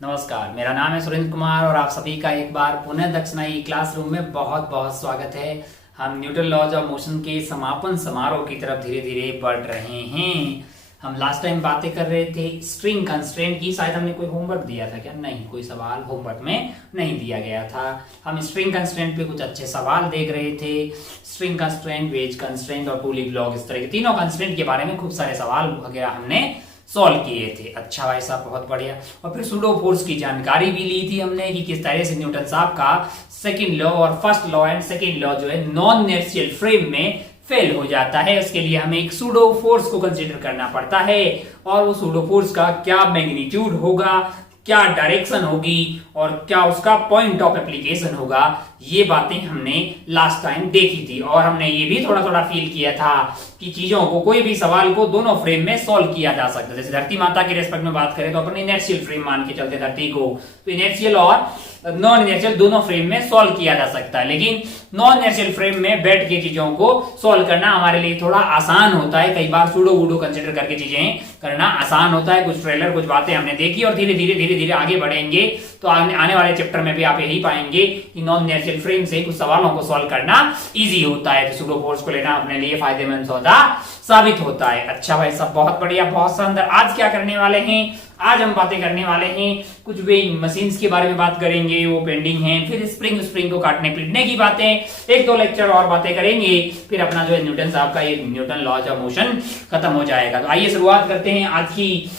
नमस्कार, मेरा नाम है सुरेंद्र कुमार और आप सभी का एक बार पुनः दक्षिणाई क्लासरूम में बहुत बहुत स्वागत है। हम न्यूटन लॉज ऑफ मोशन के समापन समारोह की तरफ धीरे धीरे बढ़ रहे हैं। हम लास्ट टाइम बातें कर रहे थे स्ट्रिंग कंस्ट्रेंट की। शायद हमने कोई होमवर्क दिया था क्या? नहीं, कोई सवाल होमवर्क में नहीं दिया गया था। हम स्ट्रिंग कंस्ट्रेंट पे कुछ अच्छे सवाल देख रहे थे। स्ट्रिंग कंस्ट्रेंट, वेज कंस्ट्रेंट और टूलिप लॉग, इस तरह के तीनों कंस्ट्रेंट के बारे में खूब सारे सवाल वगैरह हमने सॉल्व किए थे। अच्छा भाई साहब, बहुत बढ़िया। और फिर सूडो फोर्स की जानकारी भी ली थी हमने कि किस तरह से न्यूटन साहब का सेकंड लॉ और first law and second law जो है नॉन इनर्शियल फ्रेम में फेल हो जाता है। उसके लिए हमें एक सूडो फोर्स को कंसीडर करना पड़ता है और वो सूडो फोर्स का क्या मैग्नीट्यूड होगा, क्या डायरेक्शन होगी और क्या उसका पॉइंट ऑफ एप्लीकेशन होगा, ये बातें हमने लास्ट टाइम देखी थी। और हमने ये भी थोड़ा थोड़ा फील किया था कि चीजों को, कोई भी सवाल को दोनों फ्रेम में सॉल्व किया जा सकता है। जैसे धरती माता के रेस्पेक्ट में बात करें तो अपन इनर्शियल फ्रेम मान के चलते धरती को, तो इनर्शियल और नॉन इनर्शियल दोनों फ्रेम में सॉल्व किया जा सकता है। लेकिन नॉन इनर्शियल फ्रेम में बैठ के चीजों को सॉल्व करना हमारे लिए थोड़ा आसान होता है। कई बार सूडो वूडो कंसीडर करके चीजें करना आसान होता है। कुछ ट्रेलर, कुछ बातें हमने देखी और धीरे धीरे आगे बढ़ेंगे तो आने वाले चैप्टर में भी आप यही पाएंगे कि नॉन इनर्शियल फ्रेम से कुछ सवालों को सॉल्व करना इजी होता है। तो सूडो फोर्स को लेना अपने लिए फायदेमंद सौदा साबित होता है। अच्छा भाई सब, बहुत बढ़िया, बहुत शानदार। आज क्या करने वाले हैं? आज हम बातें करने वाले हैं कुछ वेइंग मशीन्स के बारे में बात करेंगे, वो पेंडिंग है। फिर स्प्रिंग को काटने पीटने की बातें, एक दो लेक्चर और बातें करेंगे। फिर अपना जो है न्यूटन साहब का ये न्यूटन लॉज ऑफ मोशन खत्म हो जाएगा। तो आइए शुरुआत करते हैं आज की।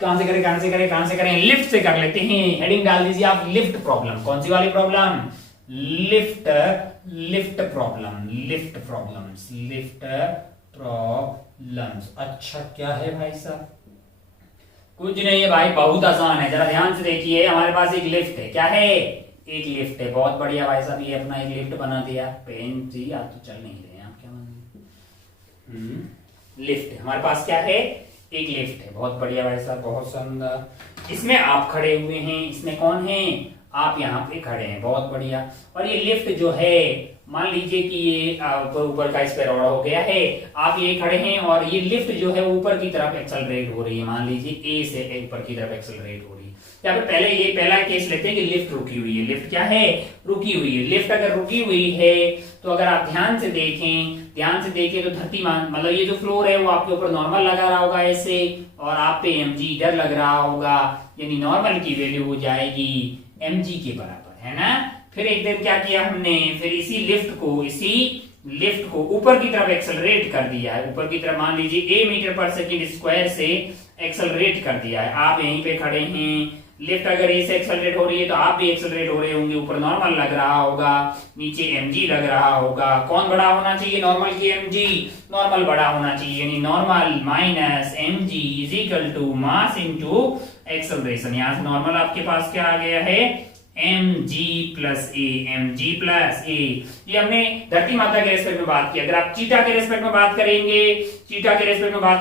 कहां से करें? लिफ्ट से कर लेते हैं। हेडिंग डाल दीजिए आप, लिफ्ट प्रॉब्लम। कौन सी वाली प्रॉब्लम? Lift problems. अच्छा, क्या है भाई साहब? कुछ नहीं है भाई, बहुत आसान है। जरा ध्यान से देखिए, हमारे पास एक लिफ्ट है। क्या है? एक लिफ्ट है। बहुत बढ़िया भाई साहब, ये अपना एक लिफ्ट बना दिया। पेन जी, आप तो चल नहीं रहे हैं, आप क्या बन लिफ्ट है हमारे पास। क्या है? एक लिफ्ट है। बहुत बढ़िया भाई साहब, बहुत शानदार। इसमें आप खड़े हुए हैं। इसमें कौन है? आप यहाँ पे खड़े हैं। बहुत बढ़िया। और ये लिफ्ट जो है, मान लीजिए कि ये ऊपर का इस पे रॉड हो गया है, आप ये खड़े हैं और ये लिफ्ट जो है ऊपर की तरफ एक्सेलरेट हो रही है। मान लीजिए ए से ऊपर की तरफ एक्सेलरेट हो रही है। या फिर पहले ये पहला केस लेते हैं कि लिफ्ट रुकी हुई है। लिफ्ट क्या है? रुकी हुई है। लिफ्ट अगर रुकी हुई है तो अगर आप ध्यान से देखें तो धरती मतलब ये जो फ्लोर है वो आपके ऊपर नॉर्मल लगा रहा होगा ऐसे, और आप पे mg इधर लग रहा होगा, यानी नॉर्मल की वैल्यू हो जाएगी mg के बराबर, है ना। फिर एक दिन क्या किया हमने, फिर इसी लिफ्ट को ऊपर की तरफ एक्सेलरेट कर दिया है। ऊपर की तरफ मान लीजिए a मीटर पर सेकंड स्क्वायर से एक्सेलरेट कर दिया है। आप यहीं पे खड़े हैं। लिफ्ट अगर ए से एक्सेलरेट हो रही है तो आप भी एक्सेलरेट हो रहे होंगे। ऊपर नॉर्मल लग रहा होगा, नीचे mg लग रहा होगा। कौन बड़ा होना चाहिए? नॉर्मल की mg? नॉर्मल बड़ा होना चाहिए, यानी normal minus mg is equal to mass into acceleration. यहां से नॉर्मल आपके पास क्या आ गया है? mg प्लस ए। ये हमने धरती माता के रेस्पेक्ट में बात की। अगर आप चीटा के रेस्पेक्ट में बात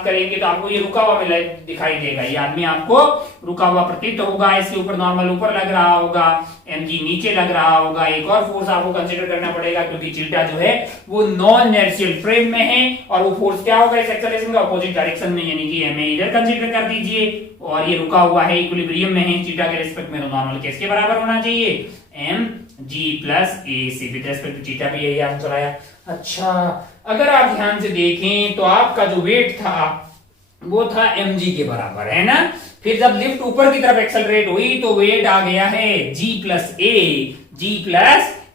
करेंगे तो आपको ये रुका हुआ दिखाई देगा। ये आदमी आपको रुका हुआ प्रतीत होगा। इसके ऊपर नॉर्मल ऊपर लग रहा होगा, mg नीचे लग रहा होगा। एक और फोर्स आपको कंसीडर करना पड़ेगा क्योंकि चीटा जो है वो नॉन इनर्शियल फ्रेम में है, और वो फोर्स क्या होगा इस एक्सेलरेशन का? अपोजिट डायरेक्शन में, यानी कि हमें इधर कंसीडर कर दीजिए। और ये रुका हुआ है, इक्विलिब्रियम में है चीटा के रेस्पेक्ट में, तो नॉर्मल किसके बराबर होना चाहिए? mg प्लस ए से। विद रेस्पेक्ट टू चीटा भी यही आंसर आया। अच्छा, अगर आप ध्यान से देखें तो आपका जो वेट था वो था mg के बराबर, है ना। फिर जब लिफ्ट ऊपर की तरफ एक्सेलरेट हुई तो वेट आ गया है g प्लस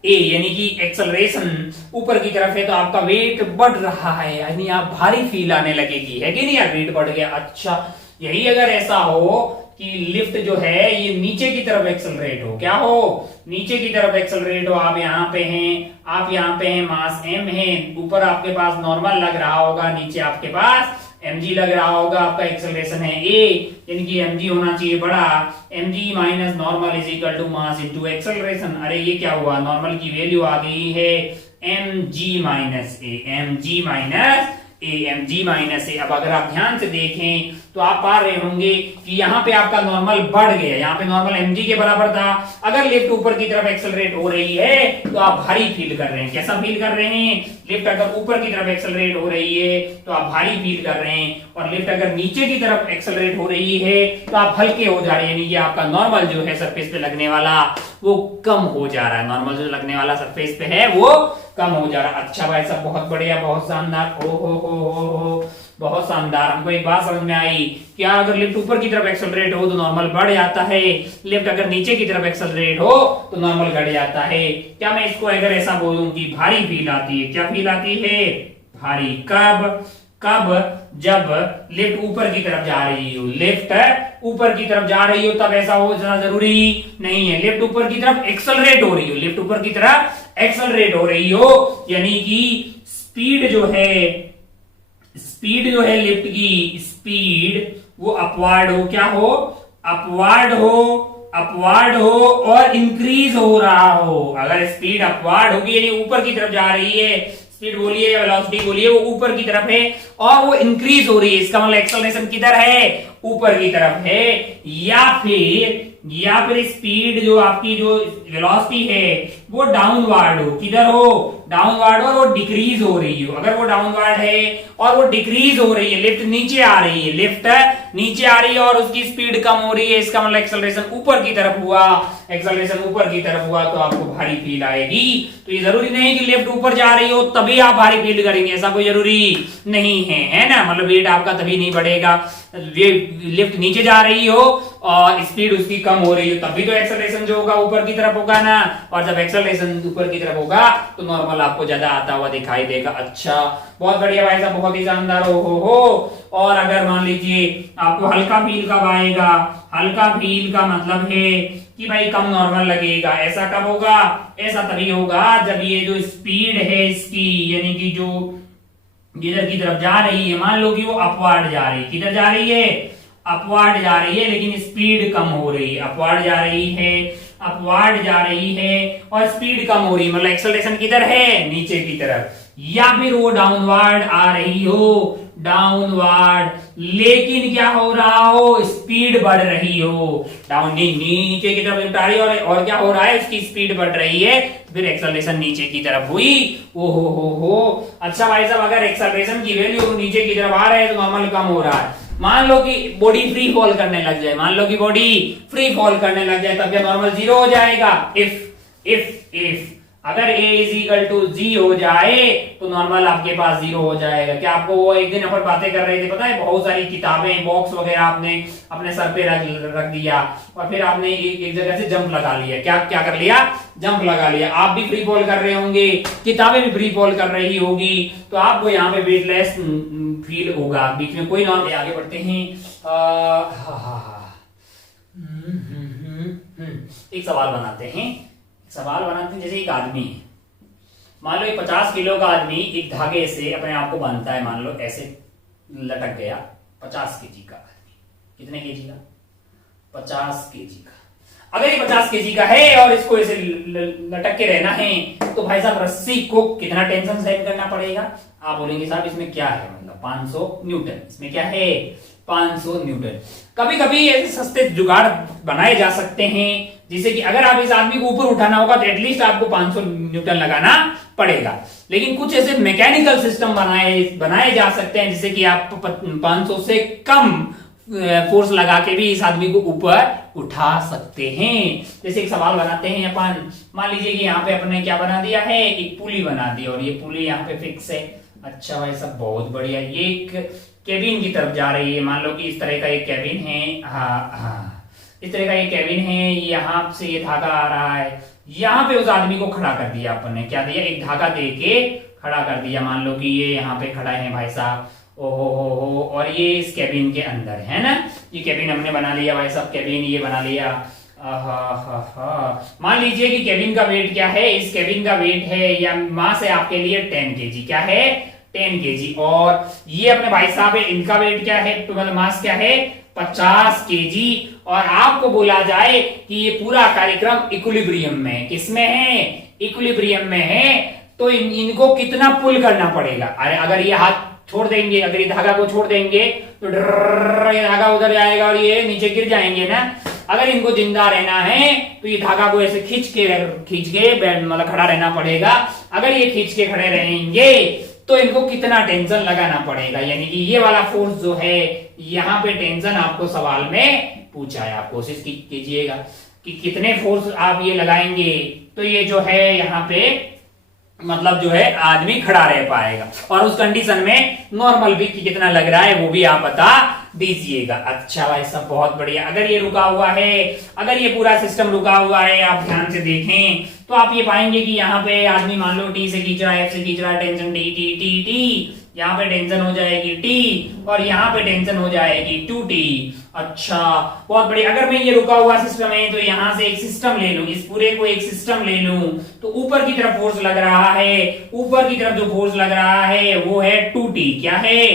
ए, यानी कि एक्सेलरेशन ऊपर की तरफ है तो आपका वेट बढ़ रहा है, यानी आप भारी फील आने लगेगी, है कि नहीं यार? वेट बढ़ गया। अच्छा, यही अगर ऐसा हो कि लिफ्ट जो है ये नीचे की तरफ एक्सेलरेट हो, क्या हो? नीचे की तरफ एक्सेलरेट हो। आप यहाँ पे हैं, मास m है, ऊपर आपके पास नॉर्मल लग रहा होगा, नीचे आपके पास mg लग रहा होगा। आपका एक्सेलरेशन है a, यानी कि mg होना चाहिए बड़ा। mg minus normal is equal to mass into acceleration. अरे ये क्या हुआ? नॉर्मल की वैल्यू आ गई है mg माइनस ए। अब अगर आप ध्यान से देखें तो आप पा रहे होंगे कि यहाँ पे आपका नॉर्मल बढ़ गया, यहाँ पे नॉर्मल mg के बराबर था। अगर लिफ्ट ऊपर की तरफ एक्सेलरेट हो रही है तो आप भारी फील कर रहे हैं। कैसा फील कर रहे हैं? लिफ्ट अगर ऊपर की तरफ एक्सेलरेट हो रही है तो आप भारी फील कर रहे हैं, और लिफ्ट अगर नीचे की तरफ एक्सेलरेट हो रही है तो आप हल्के हो जा रहे हैं। यानी कि आपका नॉर्मल जो है सरफेस पे लगने वाला वो कम हो जा रहा है, नॉर्मल जो लगने वाला सरफेस पे है वो कम हो जा रहा है। अच्छा भाई साहब, बहुत बढ़िया, बहुत शानदार, ओ हो, बहुत शानदार। हमको एक बात समझ में आई, क्या अगर लिफ्ट ऊपर की तरफ एक्सेलरेट हो तो नॉर्मल बढ़ जाता है, लिफ्ट अगर नीचे की तरफ एक्सेलरेट हो तो नॉर्मल घट जाता है। क्या मैं इसको अगर ऐसा बोलूं कि भारी फील आती है? क्या फील आती है? भारी। कब? जब लिफ्ट ऊपर की तरफ जा रही हो, लिफ्ट ऊपर की तरफ जा रही हो तब ऐसा हो जाना जरूरी नहीं है। लिफ्ट ऊपर की तरफ एक्सेलरेट हो रही हो, लिफ्ट ऊपर की तरफ एक्सेलरेट हो रही हो, यानी कि स्पीड जो है लिफ्ट की स्पीड वो अपवार्ड हो, क्या हो? अपवार्ड हो और इंक्रीज हो रहा हो। अगर स्पीड अपवार्ड होगी यानी ऊपर की तरफ जा रही है, स्पीड बोलिए या वेलोसिटी बोलिए, वो ऊपर की तरफ है और वो इंक्रीज हो रही है, इसका मतलब एक्सेलरेशन किधर है? ऊपर की तरफ है। या फिर स्पीड जो आपकी जो वेलोसिटी है वो डाउनवर्ड हो, किधर हो? डाउनवर्ड हो और वो डिक्रीज हो रही हो। अगर वो डाउनवर्ड है और वो डिक्रीज हो रही है, लिफ्ट नीचे आ रही है, लिफ्ट नीचे आ रही है और उसकी स्पीड कम हो रही है, इसका मतलब एक्सेलरेशन ऊपर की तरफ हुआ। एक्सेलरेशन ऊपर की तरफ हुआ तो आपको भारी फील आएगी। तो ये जरूरी नहीं कि लिफ्ट ऊपर जा रही हो तभी आप भारी फील करेंगे, ऐसा कोई जरूरी नहीं है ना। मतलब वेट आपका तभी नहीं बढ़ेगा, लिफ्ट नीचे जा रही हो और स्पीड उसकी कम हो रही हो तभी तो एक्सेलरेशन जो होगा ऊपर की तरफ होगा ना। और जब एक्सेलरेशन ऊपर की तरफ होगा तो नॉर्मल आपको ज्यादा आता हुआ दिखाई देगा। अच्छा, बहुत बढ़िया भाई साहब, बहुत ही शानदार। हो। और अगर मान लीजिए आपको हल्का फील कब आएगा? हल्का फील का मतलब है कि भाई कम नॉर्मल लगेगा। ऐसा कब होगा? ऐसा तभी होगा जब ये जो स्पीड है इसकी, यानी कि जो जिधर की तरफ जा रही है, मान लो कि वो अपवार्ड जा रही है। किधर जा रही है? अपवार्ड जा रही है, लेकिन स्पीड कम हो रही है। अपवार्ड जा रही है और स्पीड कम हो रही है, मतलब एक्सेलरेशन किधर है? नीचे की तरफ। या फिर वो डाउनवर्ड आ रही हो, डाउनवर्ड, लेकिन क्या हो रहा हो? स्पीड बढ़ रही हो। नीचे की तरफ लिफ्ट आ रही है और क्या हो रहा है? उसकी स्पीड बढ़ रही है, फिर एक्सेलरेशन नीचे की तरफ हुई। ओ हो। अच्छा भाई साहब, अगर एक्सेलरेशन की वैल्यू नीचे की तरफ आ रहा है तो नॉर्मल कम हो रहा है। मान लो कि बॉडी फ्री फॉल करने लग जाए, तब क्या नॉर्मल 0 हो जाएगा? इफ अगर a इज इक्वल टू जी हो जाए तो नॉर्मल आपके पास 0 हो जाएगा। क्या आपको वो एक दिन अपन बातें कर रहे थे, पता है? बहुत सारी किताबें, बॉक्स वगैरह आपने अपने सर पे रख दिया और फिर आपने एक जगह से जंप लगा लिया। क्या कर लिया? जंप लगा लिया। आप भी फ्री फॉल कर रहे होंगे, किताबें भी फ्री फॉल कर रही होगी, तो आपको यहाँ पे वेटलेस फील होगा। बीच में कोई नॉर्मल। आगे बढ़ते हैं। एक सवाल बनाते हैं। जैसे एक आदमी है, मान लो 50 किलो का आदमी एक धागे से अपने आप को बांधता है, मान लो ऐसे लटक गया। 50 केजी का आदमी, कितने केजी का? 50 केजी का। अगर ये 50 केजी का है और इसको ऐसे लटक के रहना है तो भाई साहब रस्सी को कितना टेंशन सहन करना पड़ेगा? आप बोलेंगे साहब इसमें क्या है, मतलब 500 न्यूटन। इसमें क्या है? 500 न्यूटन। कभी कभी ऐसे सस्ते जुगाड़ बनाए जा सकते हैं जिससे कि अगर आप इस आदमी को ऊपर उठाना होगा तो एटलीस्ट आपको 500 न्यूटन लगाना पड़ेगा। लेकिन कुछ ऐसे मैकेनिकल सिस्टम बनाए जा सकते हैं जिससे कि आप 500 से कम फोर्स लगा के भी इस आदमी को ऊपर उठा सकते हैं। जैसे एक सवाल बनाते हैं अपन, मान लीजिए कि यहाँ पे अपने क्या बना दिया है? एक पुली बना दी और ये पुली यहाँ पे फिक्स है। अच्छा भाई साहब, बहुत बढ़िया। ये एक केबिन की तरफ जा रही है, मान लो कि इस तरह का एक केबिन है। हाँ, इस तरह का एक केबिन है, यहाँ से ये धागा आ रहा है, यहाँ पे उस आदमी को खड़ा कर दिया अपन ने। क्या दिया? एक धागा दे के खड़ा कर दिया। मान लो कि ये यहाँ पे खड़ा है भाई साहब, ओहो, और ये इस केबिन के अंदर है ना। ये केबिन हमने बना लिया भाई साहब, केबिन ये बना लिया। मान लीजिए कि केबिन का वेट क्या है? इस केबिन का वेट है या मास है आपके लिए 10 केजी। क्या है? 10 केजी। और ये अपने भाई साहब है, इनका वेट क्या है, मतलब मास क्या है? 50 केजी। और आपको बोला जाए कि ये पूरा कार्यक्रम इक्विलिब्रियम में, किसमें है? इक्विलिब्रियम में है। तो इनको कितना पुल करना पड़ेगा? अरे अगर ये हाथ छोड़ देंगे, अगर ये धागा को छोड़ देंगे तो ये धागा उधर जाएगा और ये नीचे गिर जाएंगे ना। अगर इनको जिंदा रहना है तो ये धागा को ऐसे खींच के मतलब खड़ा रहना पड़ेगा। अगर ये खींच के खड़े रहेंगे तो इनको कितना टेंशन लगाना पड़ेगा, यानी कि ये वाला फोर्स जो है यहाँ पे टेंशन आपको सवाल में पूछा है। आप कोशिश कीजिएगा कि कितने फोर्स आप ये लगाएंगे तो ये जो है यहाँ पे मतलब जो है आदमी खड़ा रह पाएगा, और उस कंडीशन में नॉर्मल भी कितना लग रहा है वो भी आप बता दीजिएगा। अच्छा भाई सब बहुत बढ़िया। अगर ये रुका हुआ है, अगर ये पूरा सिस्टम रुका हुआ है, आप ध्यान से देखें तो आप ये पाएंगे कि यहाँ पे आदमी मान लो टी से खींच रहा है, एफ से खींच रहा है, tension T T T T, यहाँ पे टेंशन हो जाएगी टी और यहाँ पे टेंशन हो जाएगी 2t। अच्छा बहुत बढ़िया। अगर मैं ये रुका हुआ सिस्टम है तो यहाँ से एक सिस्टम ले लूं, इस पूरे को एक सिस्टम ले लूं तो ऊपर की तरफ फोर्स लग रहा है, ऊपर की तरफ जो फोर्स लग रहा है वो है 2t। क्या है?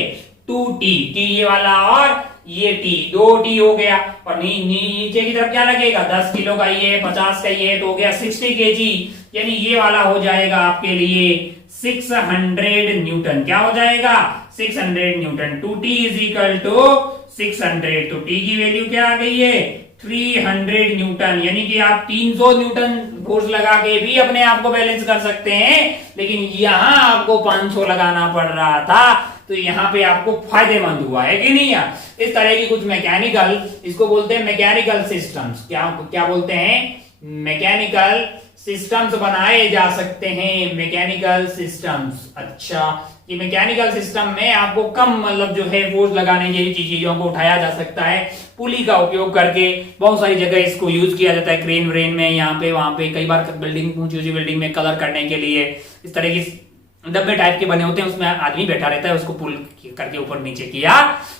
2t। टी ये वाला और ये टी, 2t हो गया। और नीचे की तरफ क्या लगेगा? 10 किलो का ये, 50 का ये, तो हो गया 60 kg, यानी ये वाला हो जाएगा आपके लिए 600 न्यूटन। क्या हो जाएगा? 600 Newton. 2t is equal to 600, तो t की वैल्यू क्या आ गई है? 300 न्यूटन, यानी कि आप 300 न्यूटन फोर्स लगा के भी अपने आप को बैलेंस कर सकते हैं, लेकिन यहां आपको 500 लगाना पड़ रहा था, तो यहाँ पे आपको फायदेमंद हुआ है कि नहीं यार। इस तरह की कुछ मैकेनिकल, इसको बोलते हैं मैकेनिकल सिस्टम्स। क्या बोलते हैं? मैकेनिकल सिस्टम्स बनाए जा सकते हैं, मैकेनिकल सिस्टम्स। अच्छा, ये मैकेनिकल सिस्टम में आपको कम मतलब जो है फोर्स लगाने की चीजों को उठाया जा सकता है पुली का उपयोग करके। बहुत सारी जगह इसको यूज किया जाता है, क्रेन व्रेन में, यहाँ पे वहां पे, कई बार बिल्डिंग, ऊंची ऊंची बिल्डिंग में कलर करने के लिए इस तरह की डब्बे टाइप के बने होते हैं, उसमें आदमी बैठा रहता है, उसको पुल करके ऊपर नीचे किया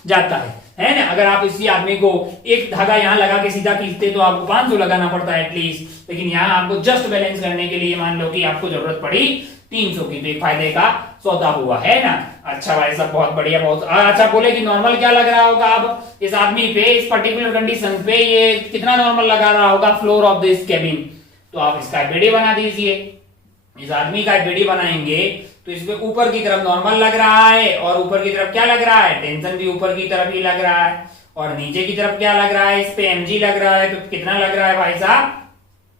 जाता है ना। अगर आप इसी आदमी को एक धागा यहाँ लगा के सीधा खींचते तो आपको 500 लगाना पड़ता है एटलीस्ट, लेकिन यहाँ आपको जस्ट बैलेंस करने के लिए मान लो कि आपको जरूरत पड़ी 300 की, तो एक फायदे का सौदा हुआ है ना। अच्छा भाई साहब बहुत बढ़िया, बहुत अच्छा। बोले कि नॉर्मल क्या लग रहा होगा अब इस आदमी पे, इस पर्टिकुलर कंडीशन पे ये कितना नॉर्मल लगा रहा होगा फ्लोर ऑफ दिस केबिन, तो आप इसका बीडी बना दीजिए। इस आदमी का बीडी बनाएंगे तो इसमें ऊपर की तरफ नॉर्मल लग रहा है, और ऊपर की तरफ क्या लग रहा है? टेंशन भी ऊपर की तरफ ही लग रहा है, और नीचे की तरफ क्या लग रहा है? इस पे mg लग रहा है, तो कितना लग रहा है भाई साहब?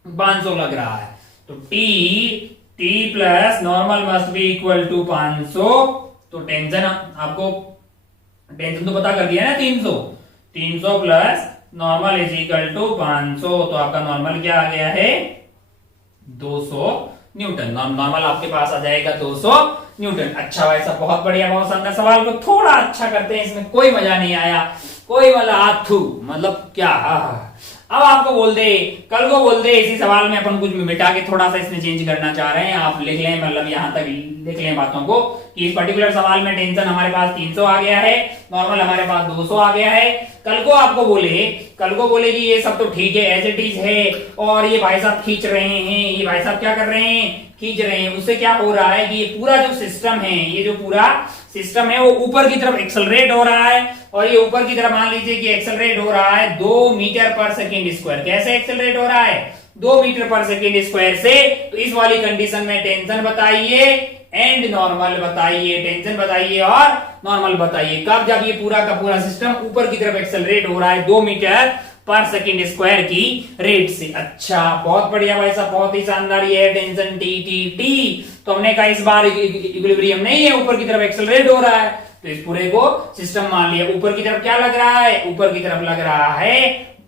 500 लग रहा है। तो t plus normal must be equal to 500, तो टेंशन आपको, टेंशन तो पता कर दिया ना, 300 plus normal is equal to 500, तो आपका नॉर्मल क्या आ गया है? 200 न्यूटन। नॉर्मल आपके पास आ जाएगा 200 न्यूटन। अच्छा भाई साहब बहुत बढ़िया, बहुत शानदार। सवाल को थोड़ा अच्छा करते हैं, इसमें कोई मजा नहीं आया, कोई मतलब क्या। अब आपको बोल दे, कल को बोल दे इसी सवाल में अपन कुछ मिटा के थोड़ा सा इसमें चेंज करना चाह रहे हैं, आप लिख लें, मतलब यहां तक लिख लें बातों को कि इस पर्टिकुलर सवाल में टेंशन हमारे पास 300 आ गया है, नॉर्मल हमारे पास 200 आ गया है। कल को बोले कि ये सब तो ठीक है, एज इट इज है, और ये भाई साहब खींच रहे हैं, ये भाई साहब क्या कर रहे हैं? खींच रहे हैं। उससे क्या हो रहा है कि ये पूरा जो सिस्टम है, ये जो पूरा सिस्टम है वो ऊपर की तरफ एक्सेलरेट हो रहा है, और ये ऊपर की तरफ मान लीजिए कि एक्सेलरेट हो रहा है 2 मीटर पर सेकेंड स्क्वायर। कैसे एक्सेलरेट हो रहा है? 2 मीटर पर सेकेंड स्क्वायर से। तो इस वाली कंडीशन में टेंशन बताइए एंड नॉर्मल बताइए, टेंशन बताइए और नॉर्मल बताइए। कब? जब ये पूरा का पूरा सिस्टम ऊपर की तरफ एक्सेलरेट हो रहा है 2 मीटर पर सेकेंड स्क्वायर की रेट से। अच्छा बहुत बढ़िया भाई साहब, बहुत ही शानदार। ये है टेंशन टी। तो हमने कहा इस बार इक्विलिब्रियम नहीं है, ऊपर की तरफ एक्सेलरेट हो रहा है, तो इस पूरे को सिस्टम मान लिया। ऊपर की तरफ क्या लग रहा है? ऊपर की तरफ लग रहा है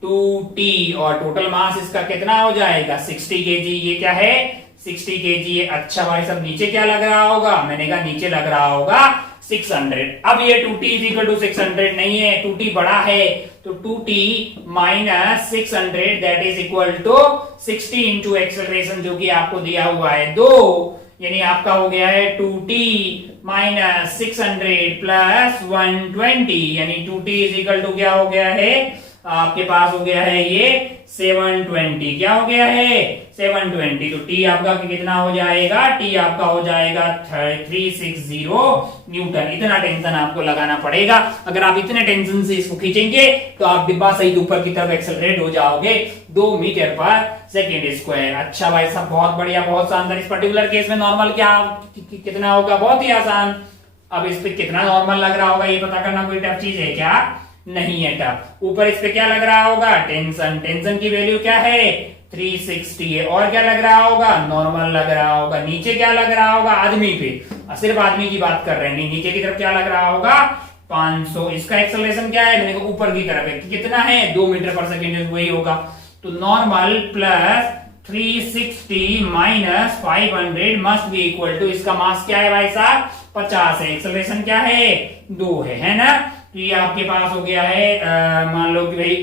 2t, और टोटल मास इसका कितना हो जाएगा? 60 kg। ये क्या है? 60 kg। अच्छा भाई साहब नीचे क्या लग रहा होगा? मैंने कहा नीचे लग रहा होगा 600। अब ये 2t इज इक्वल टू 600 नहीं है, 2t बड़ा है, तो 2t minus 600 that is equal to 60 into acceleration जो कि आपको दिया हुआ है 2, यानी आपका हो गया है 2t माइनस 600 प्लस 120, यानी 2t इज इक्वल टू क्या हो गया है? आपके पास हो गया है ये 720। क्या हो गया है? 720। तो t आपका कितना हो जाएगा? t आपका हो जाएगा 360 न्यूटन। इतना टेंशन आपको लगाना पड़ेगा। अगर आप इतने टेंशन से इसको खींचेंगे तो आप डिब्बा सही ऊपर की तरफ एक्सेलरेट हो जाओगे 2 मीटर पर सेकेंड स्क्वायर। अच्छा भाई साहब बहुत बढ़िया, बहुत शानदार। इस पर्टिकुलर केस में नॉर्मल क्या कितना होगा? बहुत ही आसान, अब इस पे कितना नॉर्मल लग रहा होगा ये पता करना कोई टफ चीज है क्या? नहीं है टफ। ऊपर इस पे क्या लग रहा होगा? टेंशन। टेंशन की वैल्यू क्या है? 360 है। और क्या लग रहा होगा? नॉर्मल लग रहा होगा। नीचे क्या लग रहा होगा? आदमी पे, सिर्फ आदमी की बात कर रहे हैं, नीचे की तरफ क्या लग रहा होगा? 500। इसका एक्सेलरेशन क्या है? मैंने कहा ऊपर की तरफ है, कितना है? 2 मीटर पर सेकेंड, वही होगा। तो normal plus 360 minus 500 must be equal to, इसका मास क्या है भाई साहब? 50 है। एक्सेलरेशन क्या है? 2 है ना? तो ये आपके पास हो गया है, मान लो कि भाई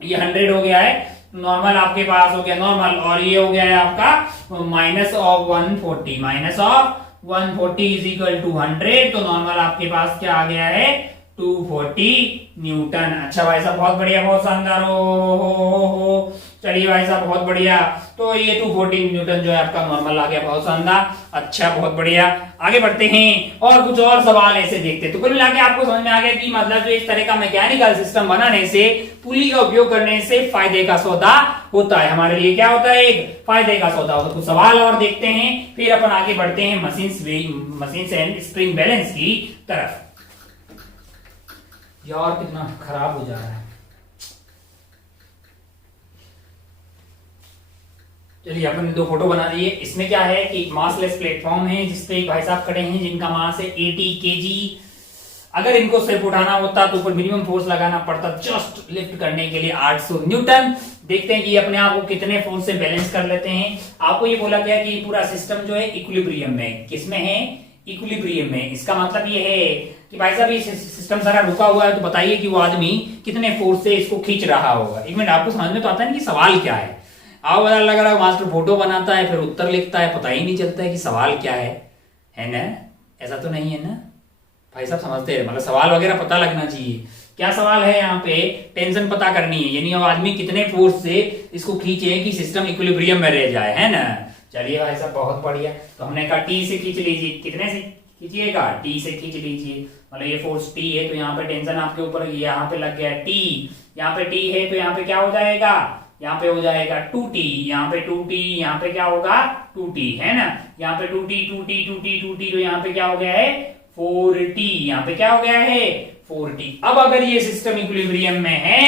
ये 100 हो गया है, नॉर्मल आपके पास हो गया नॉर्मल, और ये हो गया है आपका minus of 140, minus of 140 is equal to 100। तो नॉर्मल आपके पास क्या आ गया है? 240 न्यूटन। अच्छा भाई साहब बहुत बढ़िया, बहुत शानदार। हो चलिए भाई साहब बहुत बढ़िया। तो ये 240 न्यूटन जो है आपका नॉर्मल आ गया, बहुत शानदार। अच्छा बहुत बढ़िया, आगे बढ़ते हैं और कुछ और सवाल ऐसे देखते हैं। तो कुल मिला के आपको समझ में आ गया कि मतलब जो इस तरह का मैकेनिकल सिस्टम बनाने से, पुली का उपयोग करने से फायदे का सौदा होता है। हमारे लिए क्या होता है? एक फायदे का सौदा होता है। कुछ सवाल और देखते हैं, फिर अपन आगे बढ़ते हैं मशीन एंड स्प्रिंग बैलेंस की तरफ। यार कितना खराब हो जा रहा है। चलिए अपन ने 2 फोटो बना दिए। इसमें क्या है कि मासलेस प्लेटफॉर्म है जिसपे एक भाई साहब खड़े हैं जिनका मास है 80 kg। अगर इनको सिर्फ उठाना होता तो ऊपर मिनिमम फोर्स लगाना पड़ता जस्ट लिफ्ट करने के लिए 800 न्यूटन। देखते हैं कि अपने आप को कितने फोर्स से बैलेंस कर लेते हैं। आपको ये बोला गया कि पूरा सिस्टम जो है इक्विलिब्रियम में, किसमें है? इक्विलिब्रियम में। इसका मतलब ये है कि भाई साहब ये सिस्टम सारा रुका हुआ है, तो बताइए कि वो आदमी कितने फोर्स से इसको खींच रहा होगा। एक मिनट, आपको समझ में तो आता है ना कि सवाल क्या है? आप बता लग रहा है मास्टर फोटो बनाता है फिर उत्तर लिखता है, पता ही नहीं चलता है कि सवाल क्या है ना? ऐसा तो नहीं है ना भाई साहब? समझते हैं, मतलब सवाल वगैरह पता लगना चाहिए। क्या सवाल है यहाँ पे? टेंशन पता करनी है, यानी आदमी कितने फोर्स से इसको खींचे कि सिस्टम इक्विलिब्रियम में रह जाए, है ना? चलिए भाई साहब बहुत बढ़िया। तो हमने कहा टी से खींच लीजिए। कितने से खींचिएगा? टी से खींच लीजिए। मतलब ये फोर्स टी है तो यहाँ पे टेंशन आपके ऊपर यहाँ पे लग गया टी। यहाँ पे टी है तो यहाँ पे क्या हो जाएगा? यहाँ पे हो जाएगा 2t। यहाँ पे 2t, यहाँ पे क्या होगा? 2t, है ना? यहाँ पे 2t 2t 2t 2t, तो यहाँ पे क्या हो गया है? 4t। यहाँ पे क्या हो गया है? 4t। अब अगर ये सिस्टम इक्विलिब्रियम में है,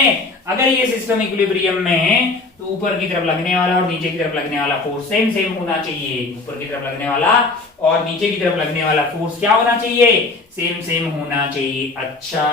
अगर ये सिस्टम इक्विलिब्रियम में है तो ऊपर की तरफ लगने वाला और नीचे की तरफ लगने वाला फोर्स सेम सेम होना चाहिए। ऊपर की तरफ लगने वाला और नीचे की तरफ लगने वाला फोर्स क्या होना चाहिए? सेम सेम होना चाहिए। अच्छा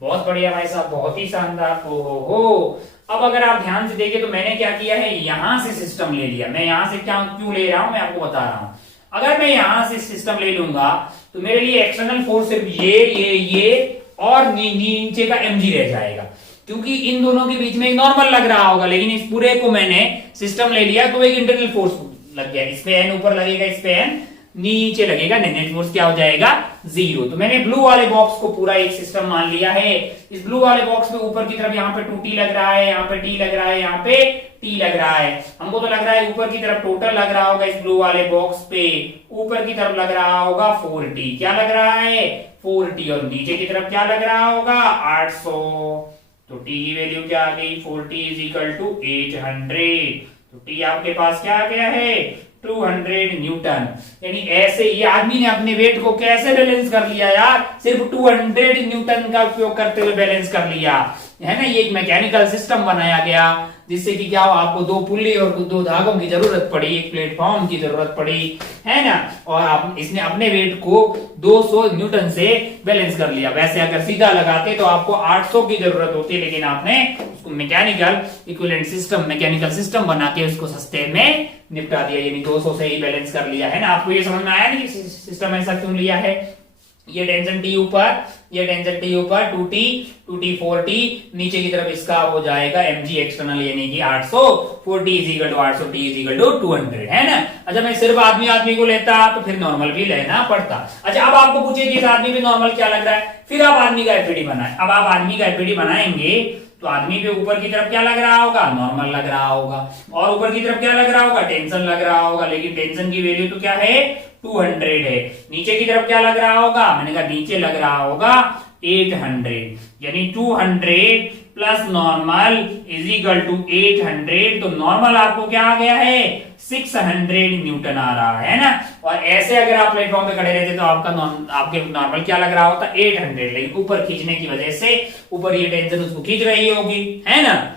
बहुत बढ़िया भाई साहब, बहुत ही शानदार। हो अब अगर आप ध्यान से देखें तो मैंने क्या किया है, यहां से सिस्टम ले लिया। मैं यहां से क्या क्यों ले रहा हूं मैं आपको बता रहा हूं। अगर मैं यहां से सिस्टम ले लूंगा तो मेरे लिए एक्सटर्नल फोर्स सिर्फ ये और नीचे का mg रह जाएगा, क्योंकि इन दोनों के बीच में एक नॉर्मल लग रहा होगा। लेकिन इस पूरे को मैंने सिस्टम ले लिया तो एक इंटरनल फोर्स लग गया। इस पे n ऊपर लगेगा, इस पे n नीचे लगेगा, नेट फोर्स क्या हो जाएगा? 0। तो मैंने ब्लू वाले बॉक्स को पूरा एक सिस्टम मान लिया है। इस ब्लू वाले बॉक्स में ऊपर की तरफ यहाँ पे 2t लग रहा है, यहाँ पे t लग रहा है, यहाँ पे t लग रहा है। हमको तो लग रहा है ऊपर की तरफ टोटल लग रहा होगा इस ब्लू वाले बॉक्स पे, ऊपर की तरफ लग रहा होगा 4t। क्या लग रहा है? 4t। और नीचे की तरफ क्या लग रहा होगा? 800। तो t की वैल्यू क्या आ गई? 4t is equal to 800। तो t आपके पास क्या आ गया है? 200 न्यूटन। यानी ऐसे ये आदमी ने अपने वेट को कैसे बैलेंस कर लिया यार? सिर्फ 200 न्यूटन का उपयोग करते हुए बैलेंस कर लिया, है ना? ये एक मैकेनिकल सिस्टम बनाया गया जिससे कि क्या हो, आपको 2 पुल्ली और 2 धागों की जरूरत पड़ी, एक प्लेटफॉर्म की जरूरत पड़ी, है ना? और आप इसने अपने वेट को 200 न्यूटन से बैलेंस कर लिया। वैसे अगर सीधा लगाते तो आपको 800 की जरूरत होती, लेकिन आपने उसको mechanical equivalent system, mechanical system बना के उसको सस्ते में निपटा दिया, यानी 200 से ही बैलेंस कर लिया, है ना? आपको ये समझ में आया नहीं सिस्टम ऐसा क्यों लिया है? ये टेंशन T ऊपर, ये टेंशन T ऊपर, 2T 4T, नीचे की तरफ इसका हो जाएगा mg एक्सटर्नल, यानी कि 800। 4T is equal to 800, T is equal to 200, है ना? अच्छा मैं सिर्फ आदमी को लेता तो फिर नॉर्मल भी लेना पड़ता। अच्छा अब आपको पूछिए कि इस आदमी पे नॉर्मल क्या लग रहा है, फिर आप आदमी का एफईडी बनाए। अब आप आदमी का एफईडी बनाएंगे तो आदमी पे ऊपर की तरफ क्या लग रहा होगा? नॉर्मल लग रहा होगा। और ऊपर की तरफ क्या लग रहा होगा? टेंशन लग रहा होगा। लेकिन टेंशन की वैल्यू तो क्या है? 200 है। नीचे की तरफ क्या लग रहा होगा? मैंने कहा नीचे लग रहा होगा 800, यानी 200 plus normal is equal to 800। तो नॉर्मल आपको क्या आ गया है 600 न्यूटन आ रहा है ना। और ऐसे अगर आप प्लेटफॉर्म पे खड़े रहते तो आपके नॉर्मल क्या लग रहा होता 800, लेकिन ऊपर खींचने की वजह से ऊपर ये टेंशन उसको खींच रही होगी, है ना।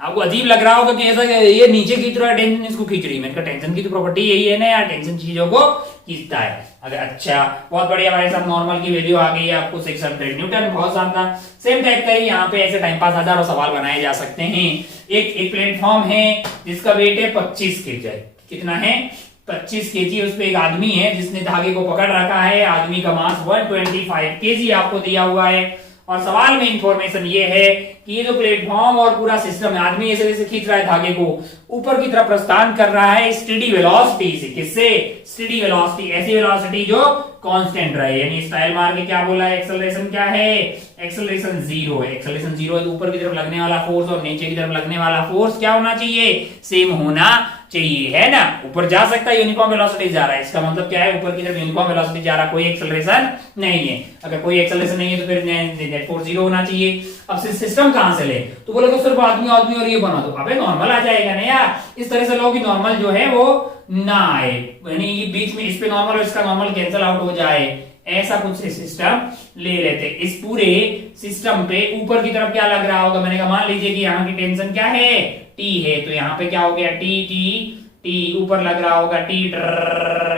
आपको अजीब लग रहा होगा कि ऐसा ये नीचे खींच रहा है, टेंशन इसको खींच रही है। मैंने कहा टेंशन की तो प्रॉपर्टी यही है ना यार, टेंशन चीजों को खींचता है। अगर अच्छा बहुत बढ़िया, हमारे साथ नॉर्मल की वैल्यू आ गई है आपको 600 न्यूटन, बहुत शानदार। सेम टाइप का ही यहाँ पे ऐसे टाइम पास हजारों सवाल बनाए जा सकते हैं। एक प्लेटफॉर्म है जिसका वेट है 25 केजी। कितना है 25 केजी। उस पर एक आदमी है जिसने धागे को पकड़ रखा है। आदमी का मास 125 केजी आपको दिया हुआ है। और सवाल में इंफॉर्मेशन ये है कि ये जो प्लेटफॉर्म और पूरा सिस्टम है, आदमी ऐसे जैसे खींच रहा है धागे को, ऊपर की तरफ प्रस्थान कर रहा है स्टेडी वेलोसिटी से। किससे? स्टेडी वेलोसिटी, ऐसी वेलोसिटी जो कांस्टेंट रहे। यानी स्टाइल मार के क्या बोला है, एक्सेलरेशन क्या है, एक्सेलरेशन 0 है। एक्सेलरेशन 0 है तो ऊपर की तरफ लगने वाला फोर्स और नीचे की तरफ लगने वाला फोर्स क्या होना चाहिए, सेम होना चाहिए, है ना। ऊपर जा सकता है, यूनिफॉर्म वेलोसिटी जा रहा है, इसका मतलब क्या है ऊपर की तरफ यूनिफॉर्म वेलोसिटी जा रहा है, कोई एक्सेलरेशन नहीं है। अगर कोई एक्सेलरेशन नहीं है तो फिर नेट फोर्स 0 होना चाहिए। अब सिस्टम कहां से ले, तो बोले सिर्फ आदमी आदमी और ये बना दो, अबे नॉर्मल आ जाएगा ना यार। इस तरह से लोग नॉर्मल जो है वो ना आए, यानी बीच में इस पे नॉर्मल और इसका नॉर्मल कैंसिल आउट हो जाए, ऐसा कुछ सिस्टम ले लेते। इस पूरे सिस्टम पे ऊपर की तरफ क्या लग रहा होगा, मैंने कहा मान लीजिए कि यहाँ की टेंशन क्या है, टी है, तो यहाँ पे क्या हो गया टी टी टी, ऊपर लग रहा होगा टी,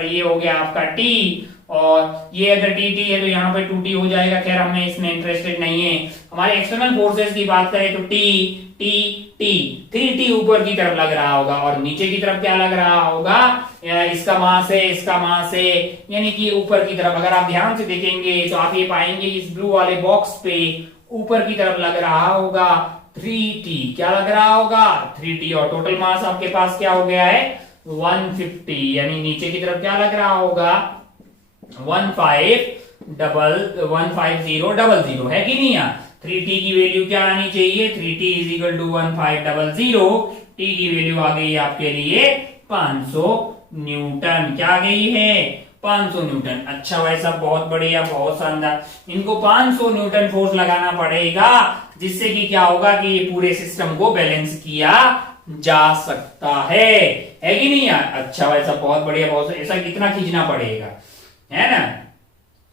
ये हो गया आपका टी। और ये अगर टी टी है तो यहाँ पे 2t हो जाएगा। खैर हमें इसमें इंटरेस्टेड नहीं है। हमारे एक्सटर्नल फोर्सेस की बात करें तो टी टी टी, 3t ऊपर की तरफ लग रहा होगा और नीचे की तरफ क्या लग रहा होगा, इसका मास है, इसका मास है, यानी कि ऊपर की तरफ। अगर आप ध्यान से देखेंगे तो आप ये पाएंगे इस ब्लू वाले बॉक्स पे ऊपर की तरफ लग रहा होगा 3t। क्या लग रहा होगा 3t। और टोटल मास आपके पास क्या हो गया है 150, यानी नीचे की तरफ क्या लग रहा होगा 15000 है कि नहीं। 3t की वैल्यू क्या आनी चाहिए, 3t is equal to 1500। t की वैल्यू आ गई आपके लिए 500 न्यूटन। क्या आ गई है 500 न्यूटन। अच्छा भाई साहब बहुत बढ़िया, बहुत शानदार। इनको 500 न्यूटन फोर्स लगाना पड़ेगा, जिससे कि क्या होगा कि ये पूरे सिस्टम को बैलेंस किया जा सकता है कि नहीं यार। अच्छा भाई साहब बहुत बढ़िया, बहुत ऐसा कितना खींचना पड़ेगा, है ना।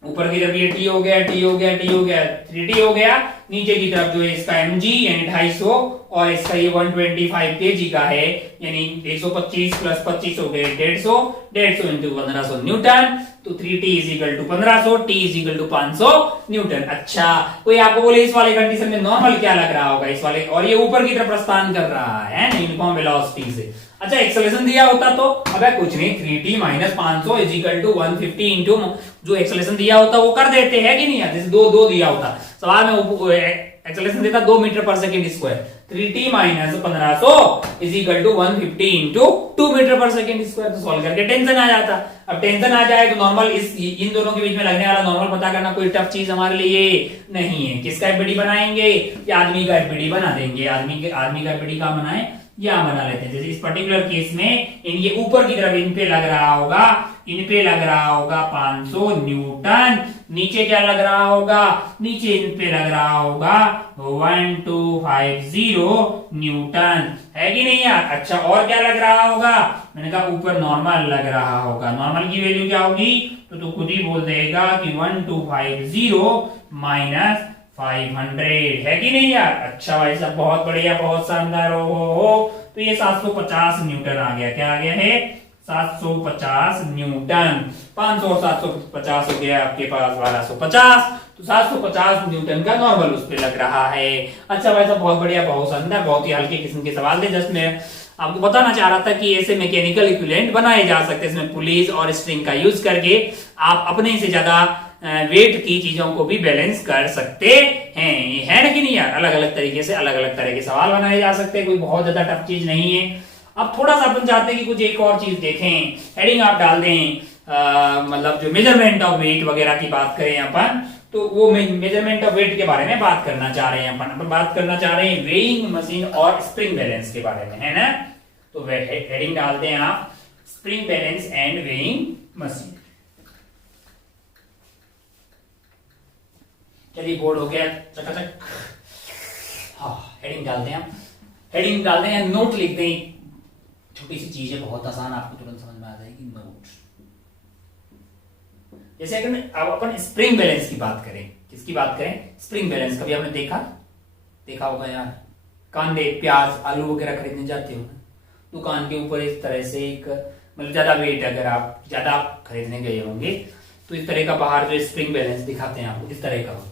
ऊपर की तरफ ये टी हो गया, टी हो गया, टी हो गया, 3t हो गया। नीचे की तरफ जो है इसका mg यानी 250 और इसका ये 125 kg का है, यानी 125 प्लस 25 हो गए 150, 150 इंटू 1500 न्यूटन। तो 3t is equal to 1500, t is equal to 500 newton. अच्छा कोई आपको बोले इस वाले कंडीशन में नॉर्मल क्या लग रहा होगा इस वाले, और ये ऊपर की तरफ प्रस्थान कर रहा है यूनिफॉर्म वेलोसिटी से। अच्छा एक्सेलरेशन दिया होता तो अबे कुछ नहीं, 3t minus 500 is equal to 150 into जो एक्सेलरेशन दिया होता वो कर देते हैं कि नहीं। जैसे दो दिया होता सवाल में, एक्सेलरेशन देता 2 metre per second square, 3t minus 1500 is equal to 150 into 2 metre per second square. तो सॉल्व करके टेंशन आ जाता। अब टेंशन आ जाए तो नॉर्मल इन दोनों के बीच में लगने वाला नॉर्मल पता करना कोई टफ चीज हमारे लिए नहीं है। किसका एफबीडी बनाएंगे, या आदमी का एफबीडी बना देंगे। आदमी का एफबीडी कहां बनाए, या बना लेते हैं। जैसे इस पर्टिकुलर केस में ये ऊपर की तरफ इन पे लग रहा होगा, 500 न्यूटन। नीचे क्या लग रहा होगा, नीचे इन पे लग रहा होगा 1250 न्यूटन, है कि नहीं यार। अच्छा और क्या लग रहा होगा, मैंने कहा ऊपर नॉर्मल लग रहा होगा। नॉर्मल की वैल्यू क्या होगी, तो खुद ही बोल देगा कि 1250 माइनस 500, है कि नहीं यार। अच्छा भाई साहब बहुत बढ़िया, बहुत शानदार। हो तो ये 750 न्यूटन आ गया। क्या आ गया है 750 न्यूटन। 500 और 750 हो गया आपके पास 1250। तो 750 न्यूटन का नॉर्मल उस पे लग रहा है। अच्छा भाई साहब बहुत बढ़िया, बहुत शानदार, बहुत ही हल्के किस्म के सवाल थे। जस्ट मैं आपको बताना चाह रहा था कि ऐसे मैकेनिकल इक्विवेलेंट बनाए जा सकते हैं, इसमें पुलीज और स्ट्रिंग का यूज करके आप अपने से ज्यादा वेट की चीजों को भी बैलेंस कर सकते हैं, है ना कि नहीं यार। अलग अलग तरीके से अलग अलग तरह के सवाल बनाए जा सकते हैं, कोई बहुत ज्यादा टफ चीज नहीं है। अब थोड़ा सा अपन चाहते हैं कि कुछ एक और चीज देखें, हेडिंग आप डाल दें, मतलब जो मेजरमेंट ऑफ वेट वगैरह की बात करें अपन, तो वो मेजरमेंट ऑफ वेट के बारे में बात करना चाह रहे हैं अपन बात करना चाह रहे हैं वेइंग मशीन और स्प्रिंग बैलेंस के बारे में, है ना। तो हेडिंग डालते हैं आप spring balance and weighing machine. चलिए बोर्ड हो गया चकाचक। हाँ, हेडिंग डालते हैं हम, हेडिंग डालते हैं, नोट लिखते हैं। छोटी सी चीज है, बहुत आसान, आपको तुरंत समझ में आ जाएगी। नोट, जैसे अगर अब अपन स्प्रिंग बैलेंस की बात करें, किसकी बात करें? Spring balance. कभी आपने देखा होगा यार, कांदे, प्याज, आलू वगैरह खरीदने जाते हो, दुकान के ऊपर इस तरह से एक, मतलब ज्यादा वेट, अगर आप ज्यादा खरीदने गए होंगे तो इस तरह का बाहर जो स्प्रिंग बैलेंस दिखाते हैं आपको, इस तरह का होता है।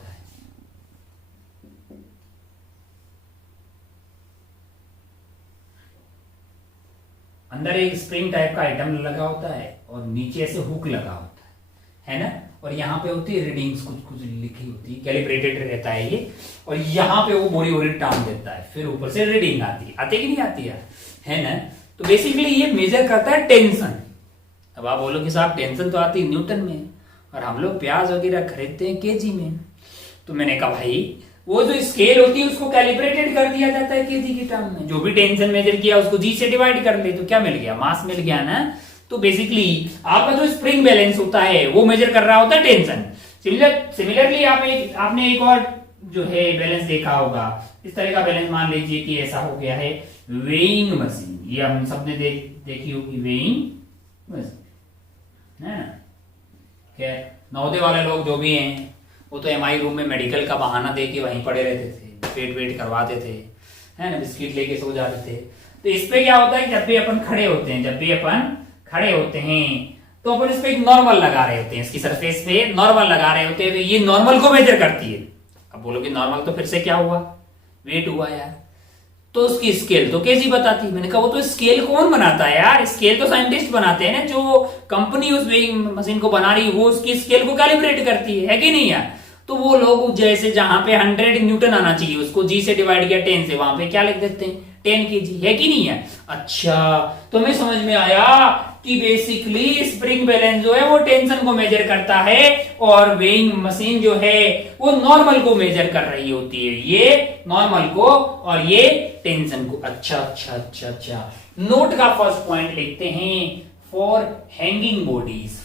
अंदर एक स्प्रिंग टाइप का आइटम लगा होता है और नीचे ऐसे हुक लगा होता है ना, और यहाँ पे होती है रीडिंग्स, कुछ कुछ लिखी होती है, कैलिब्रेटेड रहता है ये, और यहाँ पे वो बोरी बोरी टांग देता है, फिर ऊपर से रीडिंग आती कि नहीं आती है ना। तो बेसिकली ये मेजर करता है टेंशन। अब आप बोलो कि साहब टेंशन तो आती है न्यूटन में, और हम लोग प्याज वगैरह खरीदते हैं केजी में। तो मैंने कहा भाई वो जो स्केल होती है उसको कैलिब्रेटेड कर दिया जाता है केजी की टर्म में, जो भी टेंशन मेजर किया उसको जी से डिवाइड कर ले तो क्या मिल गया? मास मिल गया ना। तो बेसिकली आपका जो स्प्रिंग बैलेंस होता है वो मेजर कर रहा होता है टेंशन। सिमिलरली आपने एक और जो है बैलेंस देखा होगा, इस तरह का बैलेंस मान लीजिए कि ऐसा हो गया है, वेइंग मशीन। ये हम सबने देखी होगी वेइंग मशीन है। खैर नवोदय वाले लोग जो भी हैं वो तो एमआई रूम में मेडिकल का बहाना दे के वहीं पड़े रहते थे, पेट वेट करवाते थे, है ना, बिस्किट लेके सो जाते थे। तो इस पे क्या होता है, जब भी अपन खड़े होते हैं तो अपन इस पे एक नॉर्मल लगा रहे होते हैं, इसकी सरफेस पे नॉर्मल लगा रहे होते हैं, तो ये नॉर्मल को मेजर करती है। अब बोलोगे नॉर्मल तो फिर से क्या हुआ? वेट हुआ यार। तो उसकी स्केल तो केजी बताती है। मैंने कहा वो तो स्केल कौन बनाता है यार? स्केल तो साइंटिस्ट बनाते हैं ना, जो कंपनी उस वेइंग मशीन को बना रही है वो उसकी स्केल को कैलिब्रेट करती है कि नहीं यार? तो वो लोग जैसे जहां पे 100 न्यूटन आना चाहिए उसको जी से डिवाइड किया 10 से, वहां पे क्या लिख देते हैं? 10 केजी, है कि नहीं है? अच्छा, तो हमें समझ में आया कि बेसिकली स्प्रिंग बैलेंस जो है वो टेंशन को मेजर करता है और वेइंग मशीन जो है वो नॉर्मल को मेजर कर रही होती है, ये नॉर्मल को और ये टेंशन को। अच्छा अच्छा अच्छा अच्छा, नोट का फर्स्ट पॉइंट लिखते हैं, for hanging bodies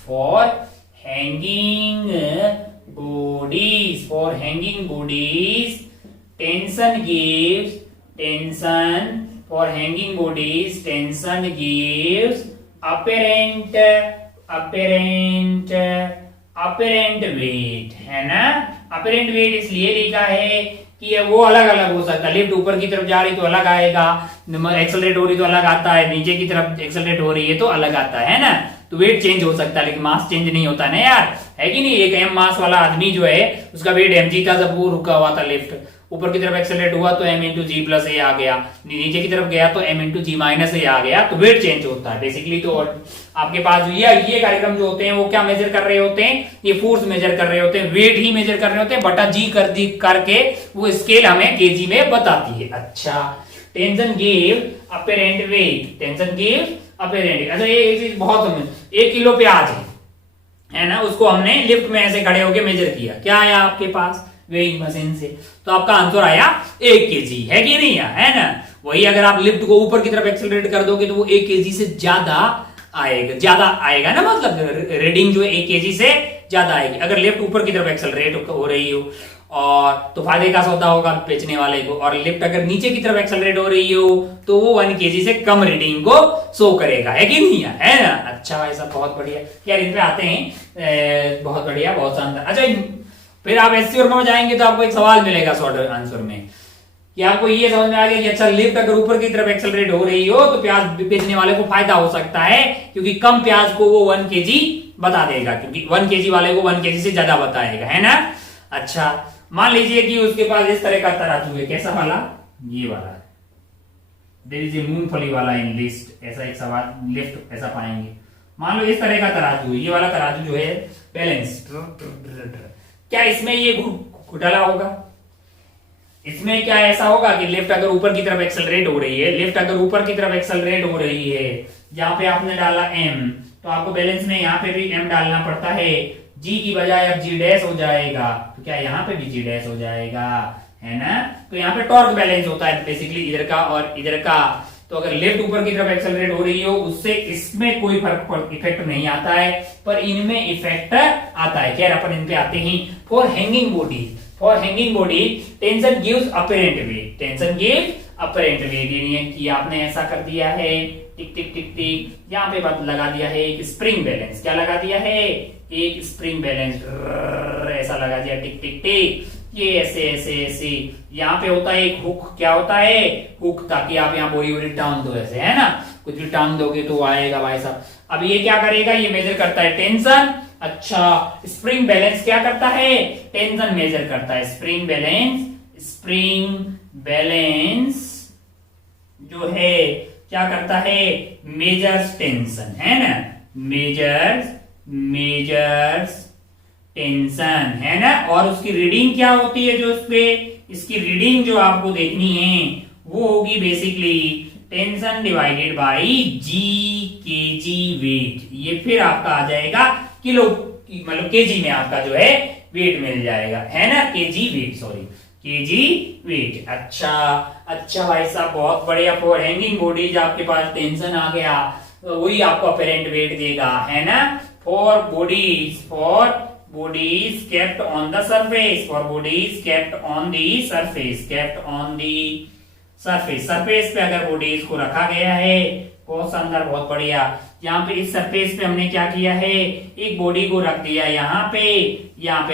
tension gives apparent weight, है ना। apparent वेट इसलिए लिखा है कि वो अलग अलग हो सकता है। लिफ्ट ऊपर की तरफ जा रही तो अलग आएगा, एक्सेलरेट हो रही तो अलग आता है, नीचे की तरफ एक्सेलरेट हो रही है तो अलग आता है ना। तो वेट चेंज हो सकता है लेकिन मास चेंज नहीं होता ना यार, है कि नहीं। एक एम मास वाला आदमी जो है उसका वेट mg था जब वो रुका हुआ था, लिफ्ट ऊपर की तरफ एक्सेलरेट हुआ तो m इंटू जी प्लस ए आ गया, नीचे की तरफ गया तो m इंटू जी माइनस ए आ गया, तो वेट चेंज होता है बेसिकली। तो आपके पास ये कार्यक्रम जो होते हैं वो क्या मेजर कर रहे होते हैं? ये फोर्स मेजर कर रहे होते हैं, वेट ही मेजर कर रहे होते हैं, बटा जी करके वो स्केल हमें केजी में बताती है। अच्छा, टेंशन गिव अपेरेंट वेट, अच्छा ये चीज बहुत समझ, 1 किलो प्याज है ना, उसको हमने लिफ्ट में ऐसे खड़े होके मेजर किया, क्या आया आपके पास? वेइंग मशीन से, तो आपका आंसर आया 1 केजी, है कि नहीं है ना। वही अगर आप लिफ्ट को ऊपर की तरफ एक्सेलरेट कर दोगे तो वो 1 केजी से ज्यादा आएगा ना, मतलब रीडिंग जो है 1 केजी से ज्यादा आएगी अगर लिफ्ट ऊपर की तरफ एक्सेलरेट हो रही हो, और तो फायदे का सौदा होगा बेचने वाले को। और लिफ्ट अगर नीचे की तरफ एक्सेलरेट हो रही हो तो वो 1 केजी से कम रीडिंग को शो करेगा, है कि नहीं है ना। अच्छा भाई साहब, बहुत बढ़िया यार, इन पे आते हैं, बहुत बढ़िया, बहुत शानदार। अच्छा, फिर आप एससी वर्मा में जाएंगे तो आपको एक सवाल मिलेगा शॉर्ट आंसर में, कि आपको ये समझ में आ गया कि अच्छा लिफ्ट अगर ऊपर की तरफ एक्सेलरेट हो रही हो तो प्याज बेचने वाले को फायदा हो सकता है, क्योंकि कम प्याज को वो 1 केजी बता देगा, क्योंकि 1 केजी वाले को 1 केजी से ज्यादा बताएगा, है ना। अच्छा, मान लीजिए कि उसके पास इस तरह का तराजू है, कैसा वाला? ये वाला, देयर इज ए मूंगफली वाला इन लिस्ट, ऐसा एक सवाल लिफ्ट ऐसा पाएंगे। मान लो इस तरह का तराजू है, ये वाला तराजू जो है बैलेंस, क्या इसमें ये घुटाला होगा? इसमें क्या ऐसा होगा कि लिफ्ट अगर ऊपर की तरफ एक्सेलरेट हो रही है, यहाँ पे आपने डाला m, तो आपको बैलेंस में यहाँ पे भी m डालना पड़ता है, g की बजाय अब g डैश हो जाएगा, तो क्या यहाँ पे भी g डैश हो जाएगा, है ना। तो यहाँ पे टॉर्क बैलेंस होता है बेसिकली इधर का और इधर का। तो अगर लेफ्ट ऊपर की तरफ एक्सेलरेट हो रही हो उससे इसमें कोई फर्क इफेक्ट नहीं आता है, पर इनमें इफेक्ट आता है। खैर अपन इन पे आते हैं। For hanging for hanging body tension gives apparent wait, tension gives apparent wait, यानी कि आपने ऐसा कर दिया है टिक टिक टिक टिक, यहाँ पे बात लगा दिया है एक स्प्रिंग बैलेंस, क्या लगा दिया है एक स्प्रिंग बैलेंस, ऐसा लगा दिया टिक टिक टिक, ये ऐसे ऐसे ऐसे, यहाँ पे होता है एक हुक, क्या होता है हुक, ताकि आप यहाँ बोरी वोरी टांग दो, ऐसे है ना, कुछ भी टांग दोगे तो आएगा भाई साहब। अब ये क्या करेगा, ये मेजर करता है टेंशन। अच्छा, स्प्रिंग बैलेंस क्या करता है, टेंशन मेजर करता है। स्प्रिंग बैलेंस, स्प्रिंग बैलेंस जो है क्या करता है, मेजर्स टेंशन, है ना, मेजर्स टेंशन, है ना। और उसकी रीडिंग क्या होती है, जो उसपे इसकी रीडिंग जो आपको देखनी है वो होगी basically tension divided by g kg weight, ये फिर आपका आ जाएगा किलो, मतलब केजी में आपका जो है वेट मिल जाएगा, है ना, kg weight, sorry kg weight. अच्छा भाई साहब, बहुत बढ़िया। फॉर हैंगिंग बॉडीज आपके पास टेंशन आ गया, वही आपको अपेरेंट वेट देगा, है ना। For bodies kept on the surface, for bodies kept on the surface पे अगर bodies को रखा गया है, बहुत शानदार, बहुत बढ़िया। यहाँ पे इस सरफेस पे हमने क्या किया है, एक बॉडी को रख दिया यहाँ पे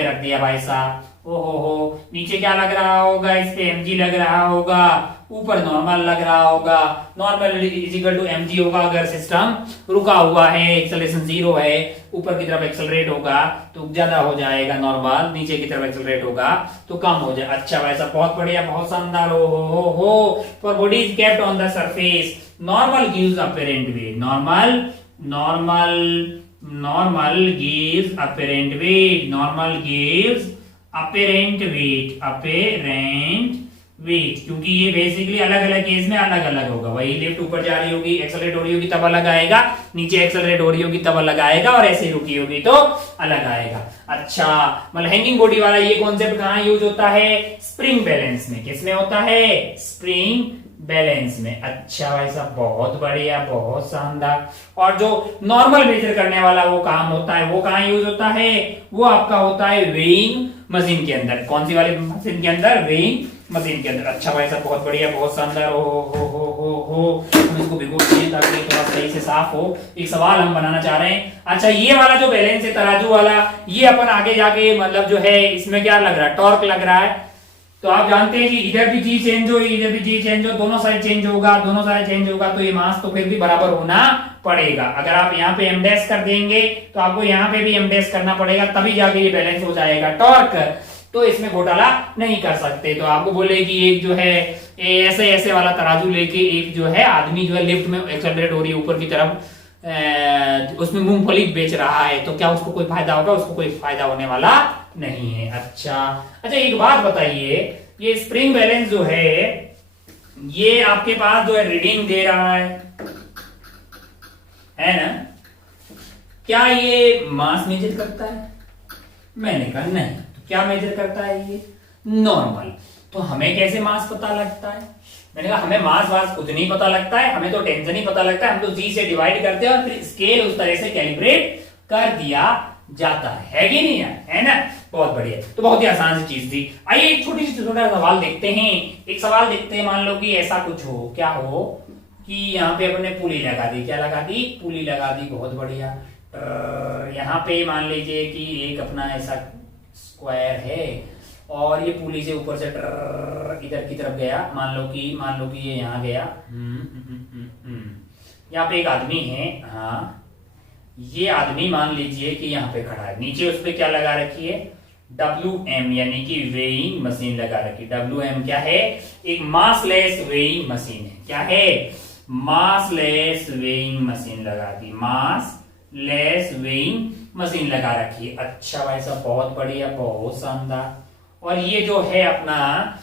रख दिया भाई साहब। ओहो, नीचे क्या लग रहा होगा, इस पे mg लग रहा होगा, ऊपर नॉर्मल लग रहा होगा, normal is equal to mg होगा अगर सिस्टम रुका हुआ है, एक्सेलरेशन 0 है, ऊपर की तरफ एक्सेलरेट होगा तो ज्यादा हो जाएगा नॉर्मल, नीचे की तरफ एक्सेलरेट होगा तो कम हो जाए। अच्छा वैसा, बहुत बढ़िया, बहुत शानदार। हो for body is kept on the surface, normal gives apparent wait, normal gives apparent wait, क्योंकि ये बेसिकली अलग अलग केस में अलग अलग होगा। वही लिफ्ट ऊपर जा रही होगी, एक्सेलरेट हो रही होगी तब अलग आएगा, नीचे एक्सेलरेट हो रही होगी तब अलग आएगा, और ऐसे रुकी होगी तो अलग आएगा। अच्छा, मतलब हैंगिंग बॉडी वाला ये कॉन्सेप्ट कहाँ यूज होता है, स्प्रिंग बैलेंस में। किसमें होता है, स्प्रिंग बैलेंस में। अच्छा भाई साहब, बहुत बढ़िया, बहुत शानदार। और जो नॉर्मल मेजर करने वाला वो काम होता है, वो कहाँ यूज होता है, वो आपका होता है वेइंग मशीन के अंदर। कौन सी वाली मशीन के अंदर, वेइंग मशीन के अंदर। अच्छा भाई साहब, बहुत बढ़िया, बहुत शानदार। हो हम इसको भिगोते हैं ताकि थोड़ा सही से साफ हो। एक सवाल हम बनाना चाह रहे हैं। अच्छा, ये वाला जो बैलेंस है तराजू वाला, ये अपन आगे जाके मतलब जो है इसमें क्या लग रहा है, टॉर्क लग रहा है। तो आप जानते हैं कि इधर भी जी चेंज हो, इधर भी जी चेंज हो, दोनों साइड चेंज होगा, तो ये मास तो फिर भी बराबर होना पड़ेगा। अगर आप यहाँ पे एम डैश कर देंगे तो आपको यहाँ पे भी एम डैश करना पड़ेगा, तभी जाके ये बैलेंस हो जाएगा। टॉर्क तो इसमें घोटाला नहीं कर सकते। तो आपको बोले कि एक जो है ऐसे ऐसे वाला तराजू लेके एक जो है आदमी जो है लिफ्ट में एक्सेलरेट हो रही है ऊपर की तरफ, उसमें मूंगफली बेच रहा है, तो क्या उसको कोई फायदा होगा, उसको कोई फायदा होने वाला नहीं है। अच्छा एक बात बताइए, ये स्प्रिंग बैलेंस जो है ये आपके पास जो है रीडिंग दे रहा है ना, क्या ये मास मेजर करता है? मैंने कहा नहीं। तो क्या मेजर करता है ये? नॉर्मल। तो हमें कैसे मास पता लगता है? मैंने कहा हमें मास वास कुछ नहीं पता लगता है, हमें तो टेंशन ही पता लगता है। हम तो जी से डिवाइड करते हैं और फिर स्केल उस तरह से कैलिब्रेट कर दिया जाता है कि नहीं है ना। बहुत बढ़िया। तो बहुत ही आसान सी चीज थी। आइए एक छोटा सवाल देखते हैं। एक सवाल देखते हैं, मान लो कि ऐसा कुछ हो, क्या हो कि यहाँ पे अपने पुली लगा दी। क्या लगा दी? पुली लगा दी। बहुत बढ़िया। यहाँ पे मान लीजिए कि एक अपना ऐसा स्क्वायर है और ये पुली से ऊपर से इधर की तरफ गया। मान लो कि ये यहाँ गया। यहाँ पे एक आदमी है। हाँ, ये आदमी मान लीजिए कि यहाँ पे खड़ा है। नीचे उस पे क्या लगा रखी है? WM, यानी कि वेइंग मशीन लगा रखी। WM क्या है? एक मासलेस वेइंग मशीन है। क्या है? मासलेस वेइंग मशीन लगा दी। मासलेस वेइंग मशीन लगा रखी है। अच्छा भाई साहब, बहुत बढ़िया, बहुत शानदार। और ये जो है अपना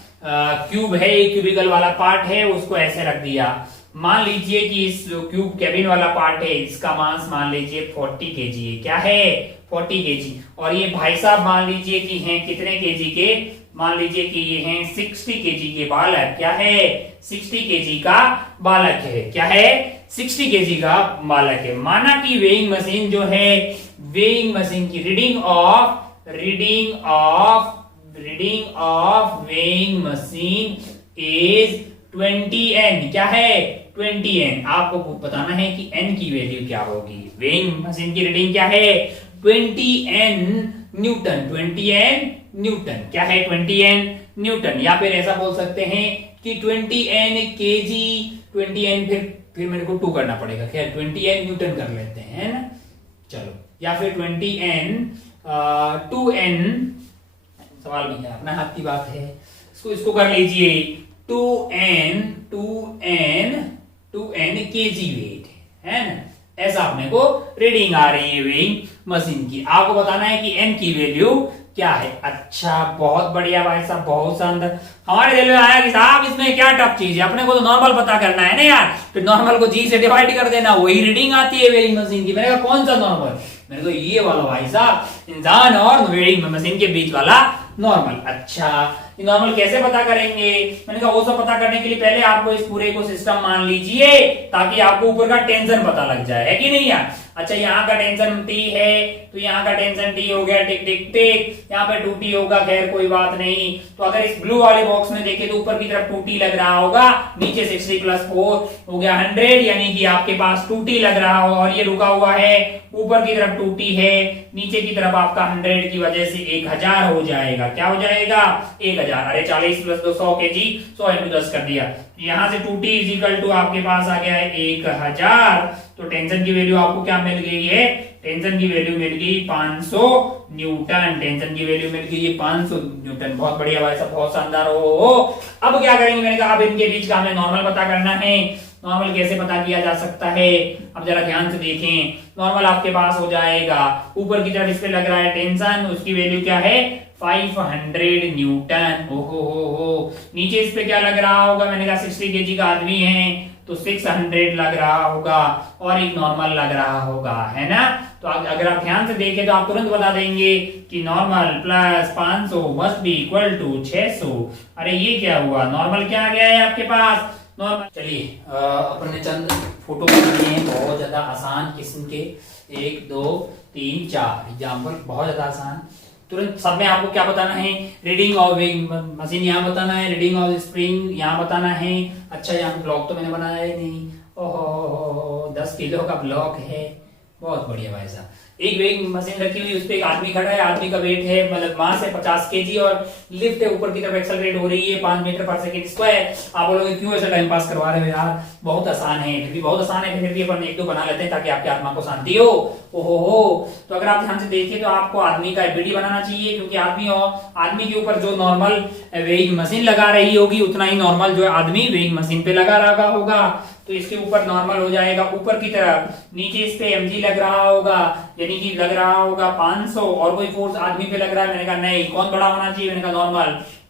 क्यूब है, क्यूबिकल वाला पार्ट है, उसको ऐसे रख दिया। मान लीजिए कि इस क्यूब कैबिन वाला पार्ट है, इसका मास मान लीजिए 40 kg है। क्या है? 40 kg। और ये भाई साहब मान लीजिए कि हैं कितने kg के? मान लीजिए कि ये हैं 60 kg के बालक। क्या है? 60 kg का बालक है। क्या है? 60 kg का बालक है। माना कि वेइंग मशीन जो है, वेइंग मशीन की reading of reading of weighing machine is 20N। क्या है? 20N। आपको बताना है कि N की वैल्यू क्या होगी। वेइंग मशीन की रीडिंग क्या है? 20N Newton. 20N Newton. क्या है? 20N Newton. या फिर ऐसा बोल सकते हैं कि 20N केजी। 20N फिर मेरे को 2 करना पड़ेगा। खैर 20N न्यूटन कर लेते हैं, है ना। चलो, या फिर 20N 2N। सवाल में है, अपना हाथ की बात है। इसको कर लीजिए 2N केजी वेट है ना। ऐसा अपने को रीडिंग आ रही है वेइंग मशीन की। आपको बताना है कि N की वैल्यू क्या है। अच्छा, बहुत बढ़िया भाई साहब, बहुत शानदार। हमारे दिल में आया कि साहब इसमें क्या टफ चीज है, अपने को तो नॉर्मल पता करना है ना यार। फिर नॉर्मल को जी से डिवाइड कर देना, वही रीडिंग आती है वेइंग मशीन की। मैंने कहा कौन सा नॉर्मल? मेरे को ये वाला भाई साहब, इंसान और वेइंग मशीन के बीच वाला नॉर्मल। अच्छा, ये नॉर्मल कैसे पता करेंगे? मैंने कहा वो सब पता करने के लिए पहले आपको इस पूरे को सिस्टम मान लीजिए, ताकि आपको ऊपर का टेंशन पता लग जाए, है कि नहीं यार। अच्छा, यहाँ का टेंशन T है तो यहाँ का टेंशन T हो गया, टिक टिक टिक। यहाँ पे 2T होगा, खैर कोई बात नहीं। तो अगर इस ब्लू वाले बॉक्स में देखें तो ऊपर की तरफ 2T लग रहा होगा, नीचे 60 + 4 हो गया 100, यानी कि आपके पास 2T लग रहा होगा। और ये रुका हुआ है, ऊपर की तरफ 2T है, नीचे की तरफ आपका 100 की वजह से 1000 हो जाएगा। क्या हो जाएगा? 1000। अरे 40 + 2 100 kg, 100 × 10 कर दिया। यहाँ से 2T = आपके पास आ गया है 1000। तो टेंशन की वैल्यू आपको क्या मिल गई है? टेंशन की वैल्यू मिल गई 500 न्यूटन। टेंशन की वैल्यू मिल गई 500 न्यूटन। बहुत बढ़िया भाई साहब, बहुत शानदार। हो अब क्या करेंगे? मैंने कहा अब इनके बीच का हमें नॉर्मल पता करना है। नॉर्मल कैसे पता किया जा सकता है? अब जरा ध्यान से देखें। नॉर्मल आपके पास हो जाएगा, ऊपर की तरफ इस पे लग रहा है टेंशन, उसकी वैल्यू क्या है? 500 न्यूटन। हो। नीचे इस पे क्या लग रहा होगा? मैंने कहा 60 kg का आदमी है तो 600 लग रहा होगा, और एक नॉर्मल लग रहा होगा, है ना। तो अगर आप ध्यान से देखें तो आप तुरंत बता देंगे कि normal plus 500 must be equal to 600। अरे ये क्या हुआ? नॉर्मल क्या आ गया है आपके पास? नॉर्मल। चलिए, अपने चंद फोटो बनाने हैं, बहुत ज्यादा आसान किस्म के। 1 2 3 4 एग्जाम्पल, बहुत ज्यादा आसान। तुरंत सब में आपको क्या बताना है? रीडिंग ऑफ वेइंग मशीन यहाँ बताना है, रीडिंग ऑफ स्प्रिंग यहाँ बताना है। अच्छा, यहाँ ब्लॉक तो मैंने बनाया ही नहीं। ओहो, 10 किलो का ब्लॉक है। बहुत बढ़िया भाई साहब। एक वेइंग मशीन रखी हुई, उस पे एक आदमी खड़ा है, आदमी का वेट है, मतलब मास है 50 kg, और लिफ्ट है, ऊपर की तरफ एक्सेलरेट हो रही है 5 मीटर/सेकंड²। आप बोलोगे क्यों ऐसा टाइम पास करवा रहे हो यार? बहुत आसान है। फिर भी बहुत आसान है, फिर भी अपन 1 2 बना लेते हैं ताकि आपकी आत्मा को शांति हो। ओहो, तो अगर आप ध्यान से देखिए तो आपको आदमी का एबीडी बनाना चाहिए, क्योंकि आदमी के ऊपर जो नॉर्मल वेइंग मशीन लगा रही होगी उतना ही नॉर्मल जो आदमी वेइंग मशीन पे लगा रहा होगा। तो इसके ऊपर नॉर्मल हो जाएगा ऊपर की तरफ, नीचे इस पे mg लग रहा होगा, यानी कि लग रहा होगा 500, और कोई फोर्स आदमी पे लग रहा है। मैंने कहा नहीं, कौन बड़ा होना चाहिए? मैंने कहा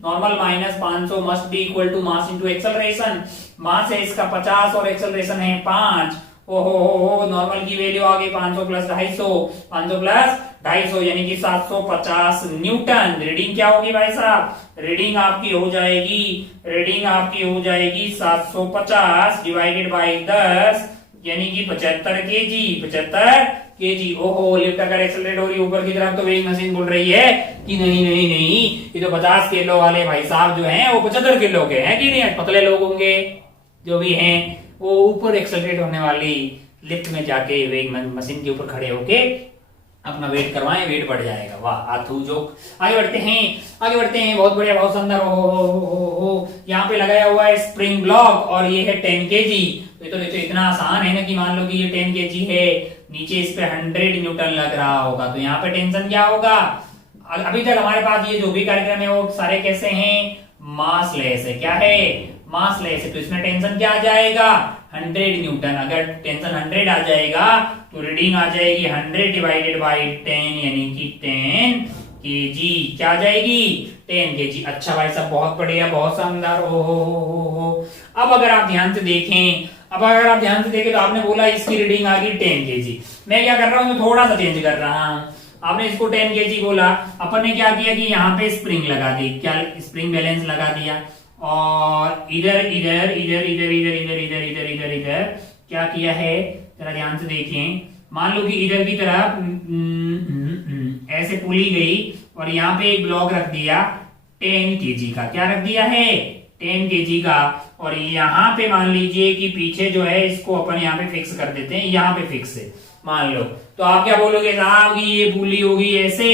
normal minus 500 must be equal to mass into acceleration. Mass है इसका 50 और एक्सेलरेशन है 5। ओहो, नॉर्मल की वैल्यू आ गई 500 + 250, 500 + 250 यानी कि 750 न्यूटन। रीडिंग क्या होगी भाई साहब? रीडिंग आपकी हो जाएगी 750 डिवाइडेड बाय 10, यानी कि 75 kg। 75 kg। ओहो, लिफ्ट अगर एक्सेलरेट हो रही है ऊपर की तरफ तो वेइंग मशीन बोल रही है कि नहीं, ये तो 50 किलो वाले भाई साहब जो हैं वो 75 किलो के हैं कि नहीं? पतले लोग होंगे जो भी हैं, वो ऊपर एक्सेलरेट होने वाली लिफ्ट में जाके वेइंग मशीन के ऊपर खड़े होके अपना वेट करवाएं, वेट बढ़ जाएगा। वाह, आथू जोक। आगे बढ़ते हैं। बहुत बढ़िया, बहुत सुंदर। हो यहाँ पे लगाया हुआ है स्प्रिंग ब्लॉक, और ये है 10 kg। तो ये तो इतना आसान है ना कि मान लो कि ये 10 kg है, नीचे इस पे 100 न्यूटन लग रहा होगा, तो यहाँ पे टेंशन क्या होगा? अभी तक हमारे पास ये जो भी कार्यक्रम है वो सारे कैसे हैं? मासलेस है। क्या है? मासलेस है। तो इसमें टेंशन क्या आ जाएगा? 100 न्यूटन। अगर टेंशन 100 आ जाएगा तो रीडिंग आ जाएगी 100 डिवाइडेड बाय 10, यानी कि 10 kg। क्या आ जाएगी? 10 kg। अच्छा भाई साहब, बहुत बढ़िया, बहुत शानदार। हो। अब अगर आप ध्यान से देखें तो आपने बोला इसकी रीडिंग आ गई 10 kg। मैं क्या कर रहा हूँ? थोड़ा सा चेंज कर रहा हूँ। आपने इसको 10 kg बोला, अपन ने क्या किया कि यहाँ पे स्प्रिंग लगा दी। क्या? स्प्रिंग बैलेंस लगा दिया, और इधर क्या किया है? जरा ध्यान से देखें। मान लो कि इधर की तरफ ऐसे पुली गई, और यहाँ पे एक ब्लॉक रख दिया 10 kg का। क्या रख दिया है? 10 kg का। और यहाँ पे मान लीजिए कि पीछे जो है इसको अपन यहाँ पे फिक्स कर देते हैं, यहाँ पे फिक्स है मान लो। तो आप क्या बोलोगे साहब कि ये पुली होगी ऐसे,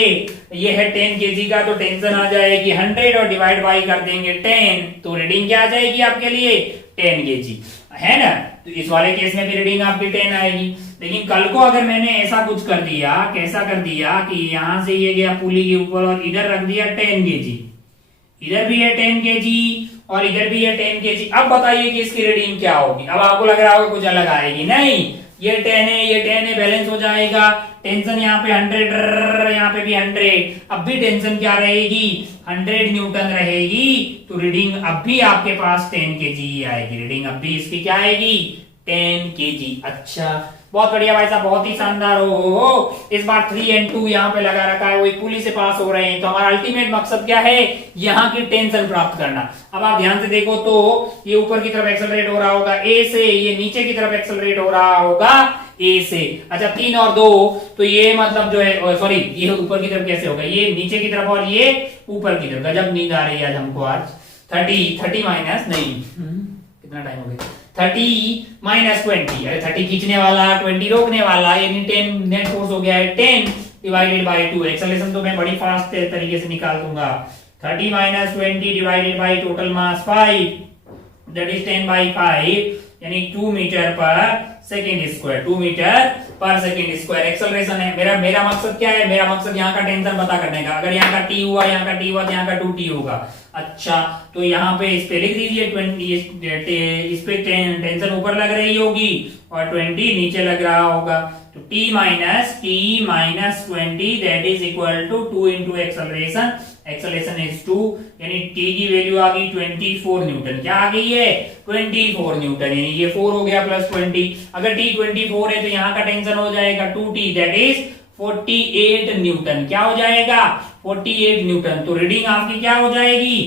ये है 10 kg का, तो टेंशन आ जाएगी 100 और डिवाइड बाई कर देंगे 10, तो रीडिंग क्या आ जाएगी आपके लिए? 10 kg, है ना। तो इस वाले केस में भी रीडिंग आपकी 10 आएगी। लेकिन कल को अगर मैंने ऐसा कुछ कर दिया, कैसा कर दिया कि यहां से ये गया पुली के ऊपर और इधर रख दिया 10 kg, इधर भी है 10 kg और इधर भी है 10 kg। अब बताइए कि इसकी रीडिंग क्या होगी? अब आपको लग रहा होगा कुछ अलग आएगी, नहीं, ये 10 है, ये 10 है, बैलेंस हो जाएगा। टेंशन यहाँ पे 100, यहाँ पे भी 100, अब भी टेंशन क्या रहेगी? 100 न्यूटन रहेगी। तो रीडिंग अब भी आपके पास 10 kg ही आएगी। रीडिंग अब भी इसकी क्या आएगी? 10 kg। अच्छा, बहुत बढ़िया भाई साहब, बहुत ही शानदार। हो इस बार 3 और 2 यहाँ पे लगा रखा है, वही पुली से पास हो रहे हैं। तो हमारा अल्टीमेट मकसद क्या है? यहाँ की टेंशन प्राप्त करना। अब आप ध्यान से देखो तो ये ऊपर की तरफ एक्सेलरेट हो रहा होगा ए से, ये नीचे की तरफ एक्सेलरेट हो रहा होगा ए से। अच्छा, 3 और 2, तो ये मतलब जो है, सॉरी, ये ऊपर की तरफ कैसे होगा? ये नीचे की तरफ और ये ऊपर की तरफ। गजब नींद आ रही है आज हमको। आज 30 माइनस नहीं, कितना टाइम हो गया? 30 माइनस 20, अरे 30 खींचने वाला 20 रोकने वाला, यानी 10 नेट फोर्स हो गया है 10 डिवाइडेड बाय 2। एक्सेलरेशन तो मैं बड़ी फास्ट तरीके से निकाल दूंगा। 30 minus 20 divided by total mass 5, that is 10 by 5, यानी 2 metre per second square, 2 metre per second square acceleration है। मेरा मकसद क्या है? मेरा मकसद यहाँ का टेंशन पता करने का। अगर यहाँ का t हुआ, यहाँ का t हुआ, तो यहाँ का 2t होगा। अच्छा, तो यहाँ पे इस पे लिख दीजिए 20, इस पे टेंशन ऊपर लग रही होगी और 20 नीचे लग रहा होगा। तो t minus 20 that is equal to 2 into acceleration. Acceleration is 2, यानी t की वैल्यू आ गई 24 न्यूटन। क्या आ गई है? 24 न्यूटन, यानी ये 4 हो गया प्लस 20। अगर t 24 है तो यहाँ का टेंशन हो जाएगा 2t दैट इज 48 न्यूटन। क्या हो जाएगा? 48 न्यूटन। तो रीडिंग आपकी क्या हो जाएगी?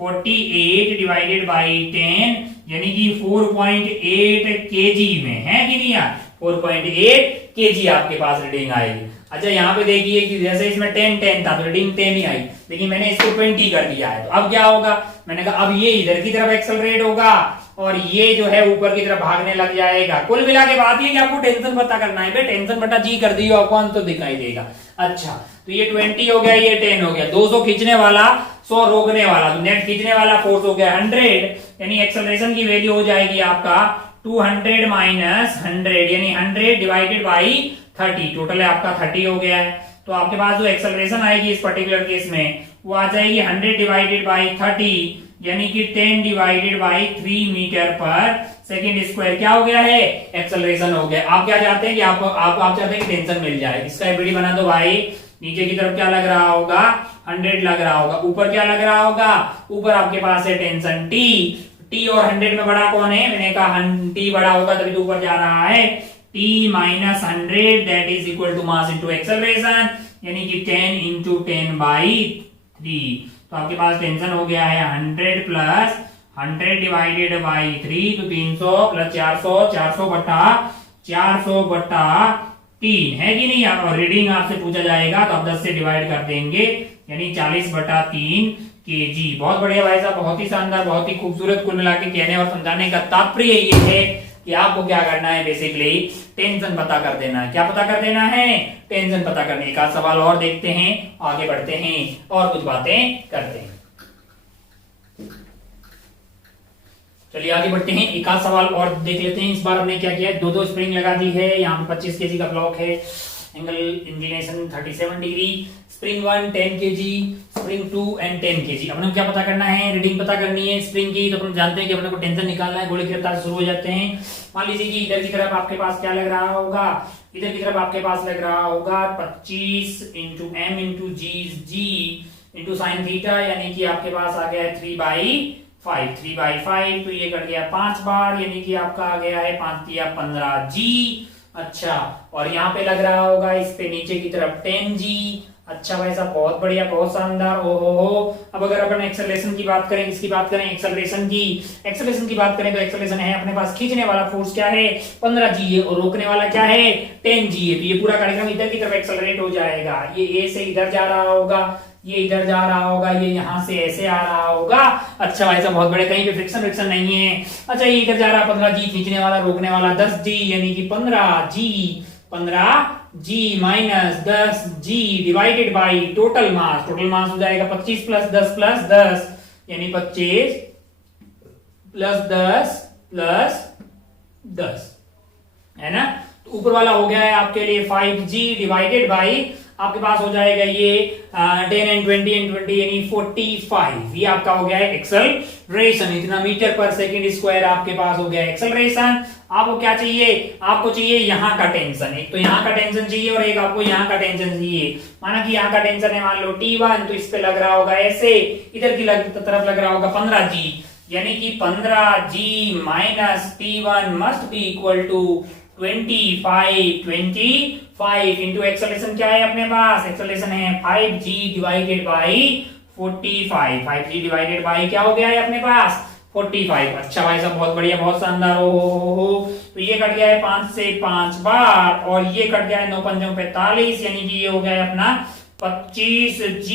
48 डिवाइडेड बाई 10, यानी कि 4.8 kg में, है कि नहीं यार? 4.8 kg आपके पास रीडिंग आएगी। अच्छा, यहाँ पे देखिए कि जैसे इसमें 10 था तो रीडिंग 10 ही आई, लेकिन मैंने इसको 20 कर दिया है। तो अब क्या होगा? मैंने कहा अब ये इधर की तरफ एक्सेलरेट होगा और ये जो है ऊपर की तरफ भागने लग जाएगा। कुल मिला के बात ये कि आपको टेंशन पता करना है। टेंशन बटा जी कर दी आपको, तो दिखाई देगा। अच्छा, तो ये 20 हो गया, ये 10 हो गया। 200 खींचने वाला, 100 रोकने वाला, तो नेट खींचने वाला फोर्स हो गया 100, यानी एक्सेलरेशन की वैल्यू हो जाएगी आपका 200 माइनस 100, यानी 100 डिवाइडेड बाई 30। टोटल है आपका 30 हो गया है। तो आपके पास जो एक्सेलरेशन आएगी इस पर्टिकुलर केस में वो आ जाएगी 100 डिवाइडेड बाई 30, यानी कि 10 divided by 3 metre per second square. क्या हो गया है? एक्सेलरेशन हो गया। आप क्या चाहते हैं कि आप चाहते हैं कि टेंशन मिल जाए। इसका एबीडी बना दो भाई। नीचे की तरफ क्या लग रहा होगा? 100 लग रहा होगा। ऊपर क्या लग रहा होगा? ऊपर आपके पास है टेंशन t और 100 में बड़ा कौन है? मैंने कहा t बड़ा होगा तभी तो ऊपर जा रहा है। t minus 100 that is equal to mass into acceleration, यानी कि 10 इंटू 10 बाई 3। तो आपके पास टेंशन हो गया है 100 प्लस 100 डिवाइडेड बाई 3, तो 300 प्लस 400, 400 बटा 3, है कि नहीं? और रीडिंग आपसे पूछा जाएगा तो आप 10 से डिवाइड कर देंगे, यानी 40 बटा 3 kg। बहुत बढ़िया भाई साहब, बहुत ही शानदार, बहुत ही खूबसूरत। कुल मिला के कहने और समझाने का तात्पर्य ये है कि आपको क्या करना है, बेसिकली टेंशन पता कर देना है। क्या पता कर देना है? टेंशन पता करने का। सवाल और देखते हैं, आगे बढ़ते हैं और कुछ बातें करते हैं। चलिए आगे बढ़ते हैं, एक आध सवाल और देख लेते हैं। इस बार हमने क्या किया है, दो स्प्रिंग लगा दी है। यहाँ पे 25 kg का ब्लॉक है, angle inclination 37 degree. Spring 1 10 kg, spring 2 and 10 kg। अपने को क्या पता करना है? रीडिंग पता करनी है स्प्रिंग की। तो अपन जानते हैं कि अपने को टेंशन निकालना है। गोले की रफ्तार से शुरू हो जाते हैं। मान लीजिए कि इधर की तरफ आपके पास क्या लग रहा होगा? इधर की तरफ आपके पास लग रहा होगा 25 इंटू m इंटू जी इंटू साइन थीटा, यानी कि आपके पास आ गया है 3/5। तो ये कट गया 5 बार, यानी कि आपका आ गया है 5 या 15 जी। अच्छा, और यहाँ पे लग रहा होगा इस पे नीचे की तरफ 10 जी। अच्छा भाई साहब, बहुत बढ़िया, बहुत शानदार। ओहो। अब अगर अपन एक्सेलरेशन की बात करें, किसकी बात करें? एक्सेलरेशन की बात करें तो एक्सेलरेशन है अपने पास, खींचने वाला फोर्स क्या है? 15 जी है, और रोकने वाला क्या है? 10 जी है। तो ये पूरा कार्यक्रम इधर की तरफ एक्सेलरेट हो जाएगा। ये ए से इधर जा रहा होगा, ये इधर जा रहा होगा, ये यहाँ से ऐसे आ रहा होगा। अच्छा भाई साहब बहुत बड़े, कहीं पे फ्रिक्शन फ्रिक्शन नहीं है। अच्छा ये इधर जा रहा है 15G, खींचने वाला रोकने वाला 10G, यानी कि 15G minus 10G divided by total mass हो जाएगा 25 प्लस 10 प्लस 10, यानी 25 प्लस 10 प्लस 10, है ना। तो ऊपर वाला हो गया है आपके लिए 5G डिवाइडेड बाई आपके पास हो जाएगा ये 10 एंड 20 एंड 20 यानी 45। ये आपका हो गया है एक्सेलरेशन, इतना मीटर पर सेकंड स्क्वायर आपके पास हो गया है एक्सेलरेशन। आपको क्या चाहिए, आपको चाहिए यहाँ का टेंशन, एक तो यहाँ का टेंशन चाहिए और एक आपको यहाँ का टेंशन चाहिए। माना कि यहाँ का टेंशन है मान लो T1, तो इस पे लग रहा होगा ऐसे, इधर की तरफ लग रहा होगा 15G, यानी कि 15G minus T1 must be equal to 25 into acceleration क्या है अपने पास, एक्सेलरेशन है 5G divided by 45। 5G divided by क्या हो गया है अपने पास 45। अच्छा भाई साहब बहुत बढ़िया, बहुत शानदार। हो तो ये कट गया है 5 से 5 बार और ये कट गया है 9 पंजों 45, यानी कि ये हो गया है अपना 25G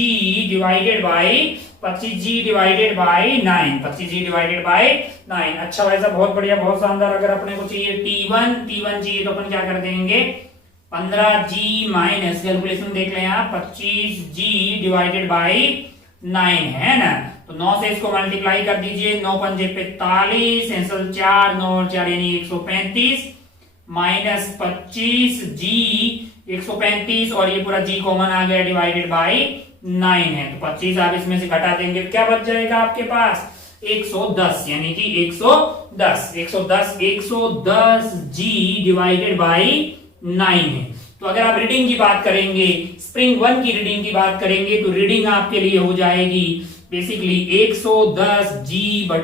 divided by 25G divided by 9, 25G divided by 9। अच्छा भाई साहब बहुत बढ़िया, बहुत शानदार। अगर अपने को चाहिए T1 चाहिए तो अपन क्या कर देंगे 15G माइनस, कैलकुलेशन देख लें आप, 25G डिवाइडेड बाई 9 है ना। तो 9 से इसको मल्टीप्लाई कर दीजिए, 9 पंजे 45, 4 9 4 यानी 135 माइनस 25G 135 और ये पूरा G कॉमन आ गया डिवाइडेड बाई 9 है। तो 25 आप इसमें से घटा देंगे तो क्या बच जाएगा आपके पास 110, यानी कि 110 G डिवाइडेड बाई 9 है। तो अगर आप रीडिंग की बात करेंगे, स्प्रिंग 1 की रीडिंग की बात करेंगे तो रीडिंग आपके लिए हो जाएगी basically 110 G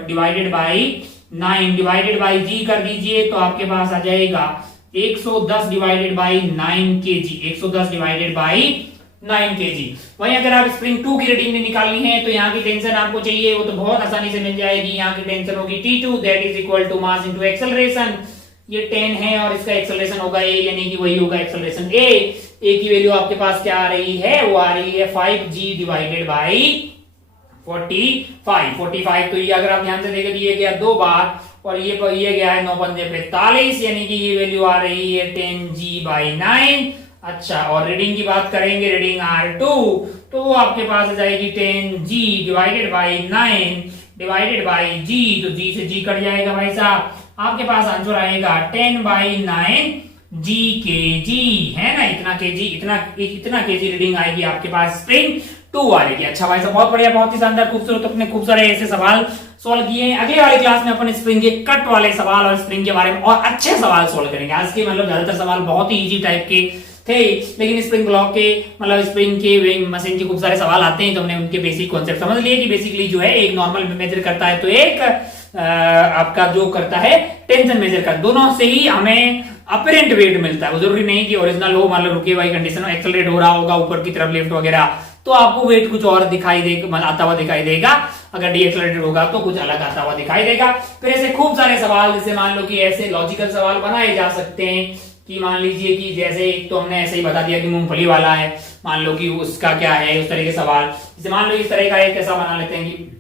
divided by 9 divided by G कर दीजिए तो आपके पास आ जाएगा 110 divided by 9 kg, 110 divided by 9 kg। वहीं अगर आप स्प्रिंग 2 की रीडिंग निकालनी है तो यहाँ की टेंशन आपको चाहिए, वो तो बहुत आसानी से मिल जाएगी। यहाँ की टेंशन होगी T2 that is equal to mass into acceleration. ये 10 है और इसका एक्सेलरेशन होगा A, यानी कि वही होगा एक्सेलरेशन A की वैल्यू आपके पास क्या आ रही है, वो आ रही है 5G डिवाइडेड बाई 45। तो ये अगर आप ध्यान से देखें ये गया 2 बार और ये गया है 9 पंजे 45, यानी कि ये वैल्यू आ रही है 10G बाई 9। अच्छा और रीडिंग की बात करेंगे, रीडिंग R2 तो वो आपके पास आ जाएगी 10G divided by 9 divided by G, तो G से G कट जाएगा भाई साहब, आपके पास आंसर आएगा 10 बाई 9 G kg, है ना। इतना kg रीडिंग आएगी आपके पास स्प्रिंग 2 वाले की। अच्छा भाई साहब बहुत बढ़िया, बहुत ही शानदार, खूबसूरत, अपने खूब सारे ऐसे सवाल सॉल्व किए हैं। अगले वाली क्लास में अपन स्प्रिंग के कट वाले सवाल और स्प्रिंग के बारे में और अच्छे सवाल सॉल्व करेंगे। आज के मतलब ज्यादातर सवाल बहुत ही इजी टाइप के थे, लेकिन स्प्रिंग ब्लॉक के मतलब स्प्रिंग के मशीन के खूब सारे सवाल आते हैं तो हमने उनके बेसिक कॉन्सेप्ट समझ लिए कि बेसिकली जो है एक नॉर्मल मेजर करता है तो एक आपका जो करता है टेंशन मेजर कर, दोनों से ही हमें अपरेंट वेट मिलता है। वो जरूरी नहीं कि ओरिजिनल हो, मान लो रुके हुआ कंडीशन हो, एक्सेलरेट हो रहा होगा ऊपर की तरफ लेफ्ट वगैरह, तो आपको वेट कुछ और दिखाई देगा, आता हुआ दिखाई देगा। अगर डीएक्सेलरेटेड होगा तो कुछ अलग आता हुआ दिखाई देगा। फिर ऐसे खूब सारे सवाल, जैसे मान लो कि ऐसे लॉजिकल सवाल बनाए जा सकते हैं कि मान लीजिए कि जैसे एक तो हमने ऐसे ही बता दिया कि मूंगफली वाला है, मान लो कि उसका क्या है, उस तरह के सवाल। जैसे मान लो इस तरह का एक ऐसा बना लेते हैं कि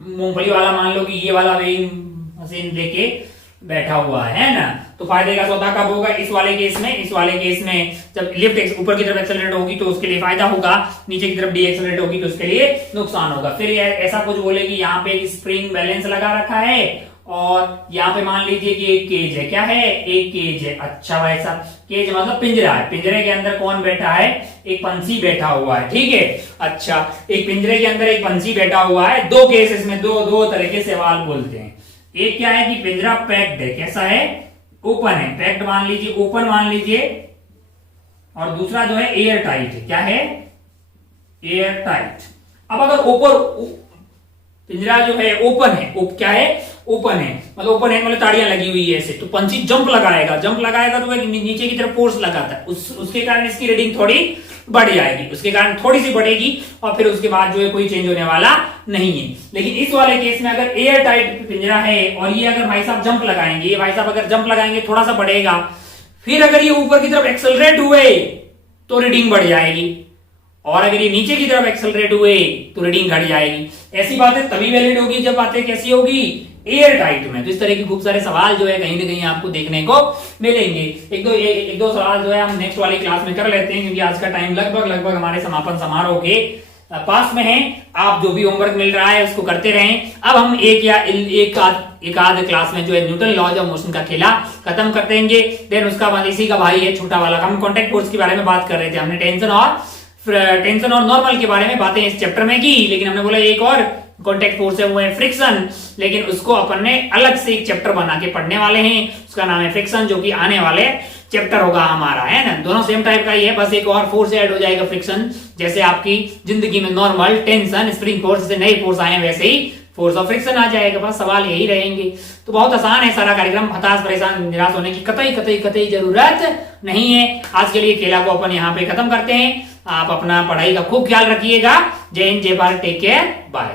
मूंगफली वाला मान लो कि ये वाला वेइंग मशीन लेके बैठा हुआ है ना, तो फायदे का सौदा कब होगा, इस वाले केस में जब लिफ्ट ऊपर की तरफ एक्सेलरेट होगी तो उसके लिए फायदा होगा, नीचे की तरफ डीएक्सेलरेट होगी तो उसके लिए नुकसान होगा। फिर ऐसा कुछ बोले कि यहाँ पे एक स्प्रिंग बैलेंस लगा रखा है और यहाँ पे मान लीजिए कि एक केज है, क्या है, एक केज है। अच्छा भाई साहब केज मतलब पिंजरा है, पिंजरे के अंदर कौन बैठा है, एक पंछी बैठा हुआ है, ठीक है। अच्छा एक पिंजरे के अंदर एक पंछी बैठा हुआ है, दो केसेस में दो तरह के सवाल बोलते हैं। एक क्या है कि पिंजरा पैक्ड है, कैसा है, ओपन है, पैक्ड मान लीजिए, ओपन मान लीजिए, और दूसरा जो है एयर टाइट है, क्या है, एयर टाइट। अब अगर ऊपर पिंजरा जो है ओपन है, क्या है, ओपन है, मतलब ओपन है मतलब ताड़ियां लगी हुई है ऐसे, तो पंछी जंप लगाएगा तो वह नीचे की तरफ फोर्स लगाता है, उसके कारण इसकी रीडिंग थोड़ी बढ़ जाएगी, उसके कारण थोड़ी सी बढ़ेगी और फिर उसके बाद जो है कोई चेंज होने वाला नहीं है। लेकिन इस वाले केस में अगर एयर टाइट पिंजरा है और ये अगर भाई साहब जंप लगाएंगे, ये भाई साहब अगर जंप लगाएंगे थोड़ा सा बढ़ेगा, फिर अगर ये ऊपर की तरफ एक्सेलरेट हुए तो रीडिंग बढ़ जाएगी, और अगर ये नीचे की तरफ एक्सेलरेट हुए तो रीडिंग घट जाएगी। ऐसी बातें तभी वैलिड होगी जब बातें कैसी होगी, एयर टाइट में। तो इस तरह की खूब सारे सवाल जो है कहीं ना कहीं आपको देखने को मिलेंगे। एक दो सवाल जो है हम नेक्स्ट वाली क्लास में कर लेते हैं, क्योंकि आज का टाइम लगभग हमारे समापन समारोह के पास में है। आप जो भी होमवर्क मिल रहा है उसको करते रहें। अब हम एक आध क्लास में जो है न्यूटन लॉज ऑफ मोशन का खेला खत्म कर देंगे। देन उसका बाद इसी का भाई है छोटा वाला, हम कॉन्टेक्ट फोर्स के बारे में बात कर रहे थे। हमने टेंशन और नॉर्मल के बारे में बातें इस चैप्टर में की, लेकिन हमने बोला एक और कॉन्टेक्ट फोर्स है वो है फ्रिक्शन, लेकिन उसको अपन ने अलग से एक चैप्टर बना के पढ़ने वाले हैं। उसका नाम है फ्रिक्शन, जो कि आने वाले चैप्टर होगा हमारा, है ना। दोनों सेम टाइप का ही है, बस एक और फोर्स ऐड हो जाएगा फ्रिक्शन। जैसे आपकी जिंदगी में नॉर्मल टेंशन स्प्रिंग फोर्स से नए फोर्स आए वैसे ही फोर्स ऑफ फ्रिक्शन आ जाएगा। बस सवाल यही रहेंगे। तो बहुत आसान है सारा कार्यक्रम, हताश परेशान निराश होने की कतई जरूरत नहीं है। आज के लिए खेला को अपन यहाँ पे खत्म करते हैं। आप अपना पढ़ाई का खूब ख्याल रखिएगा। जय हिंद, जय भारत, टेक केयर, बाय।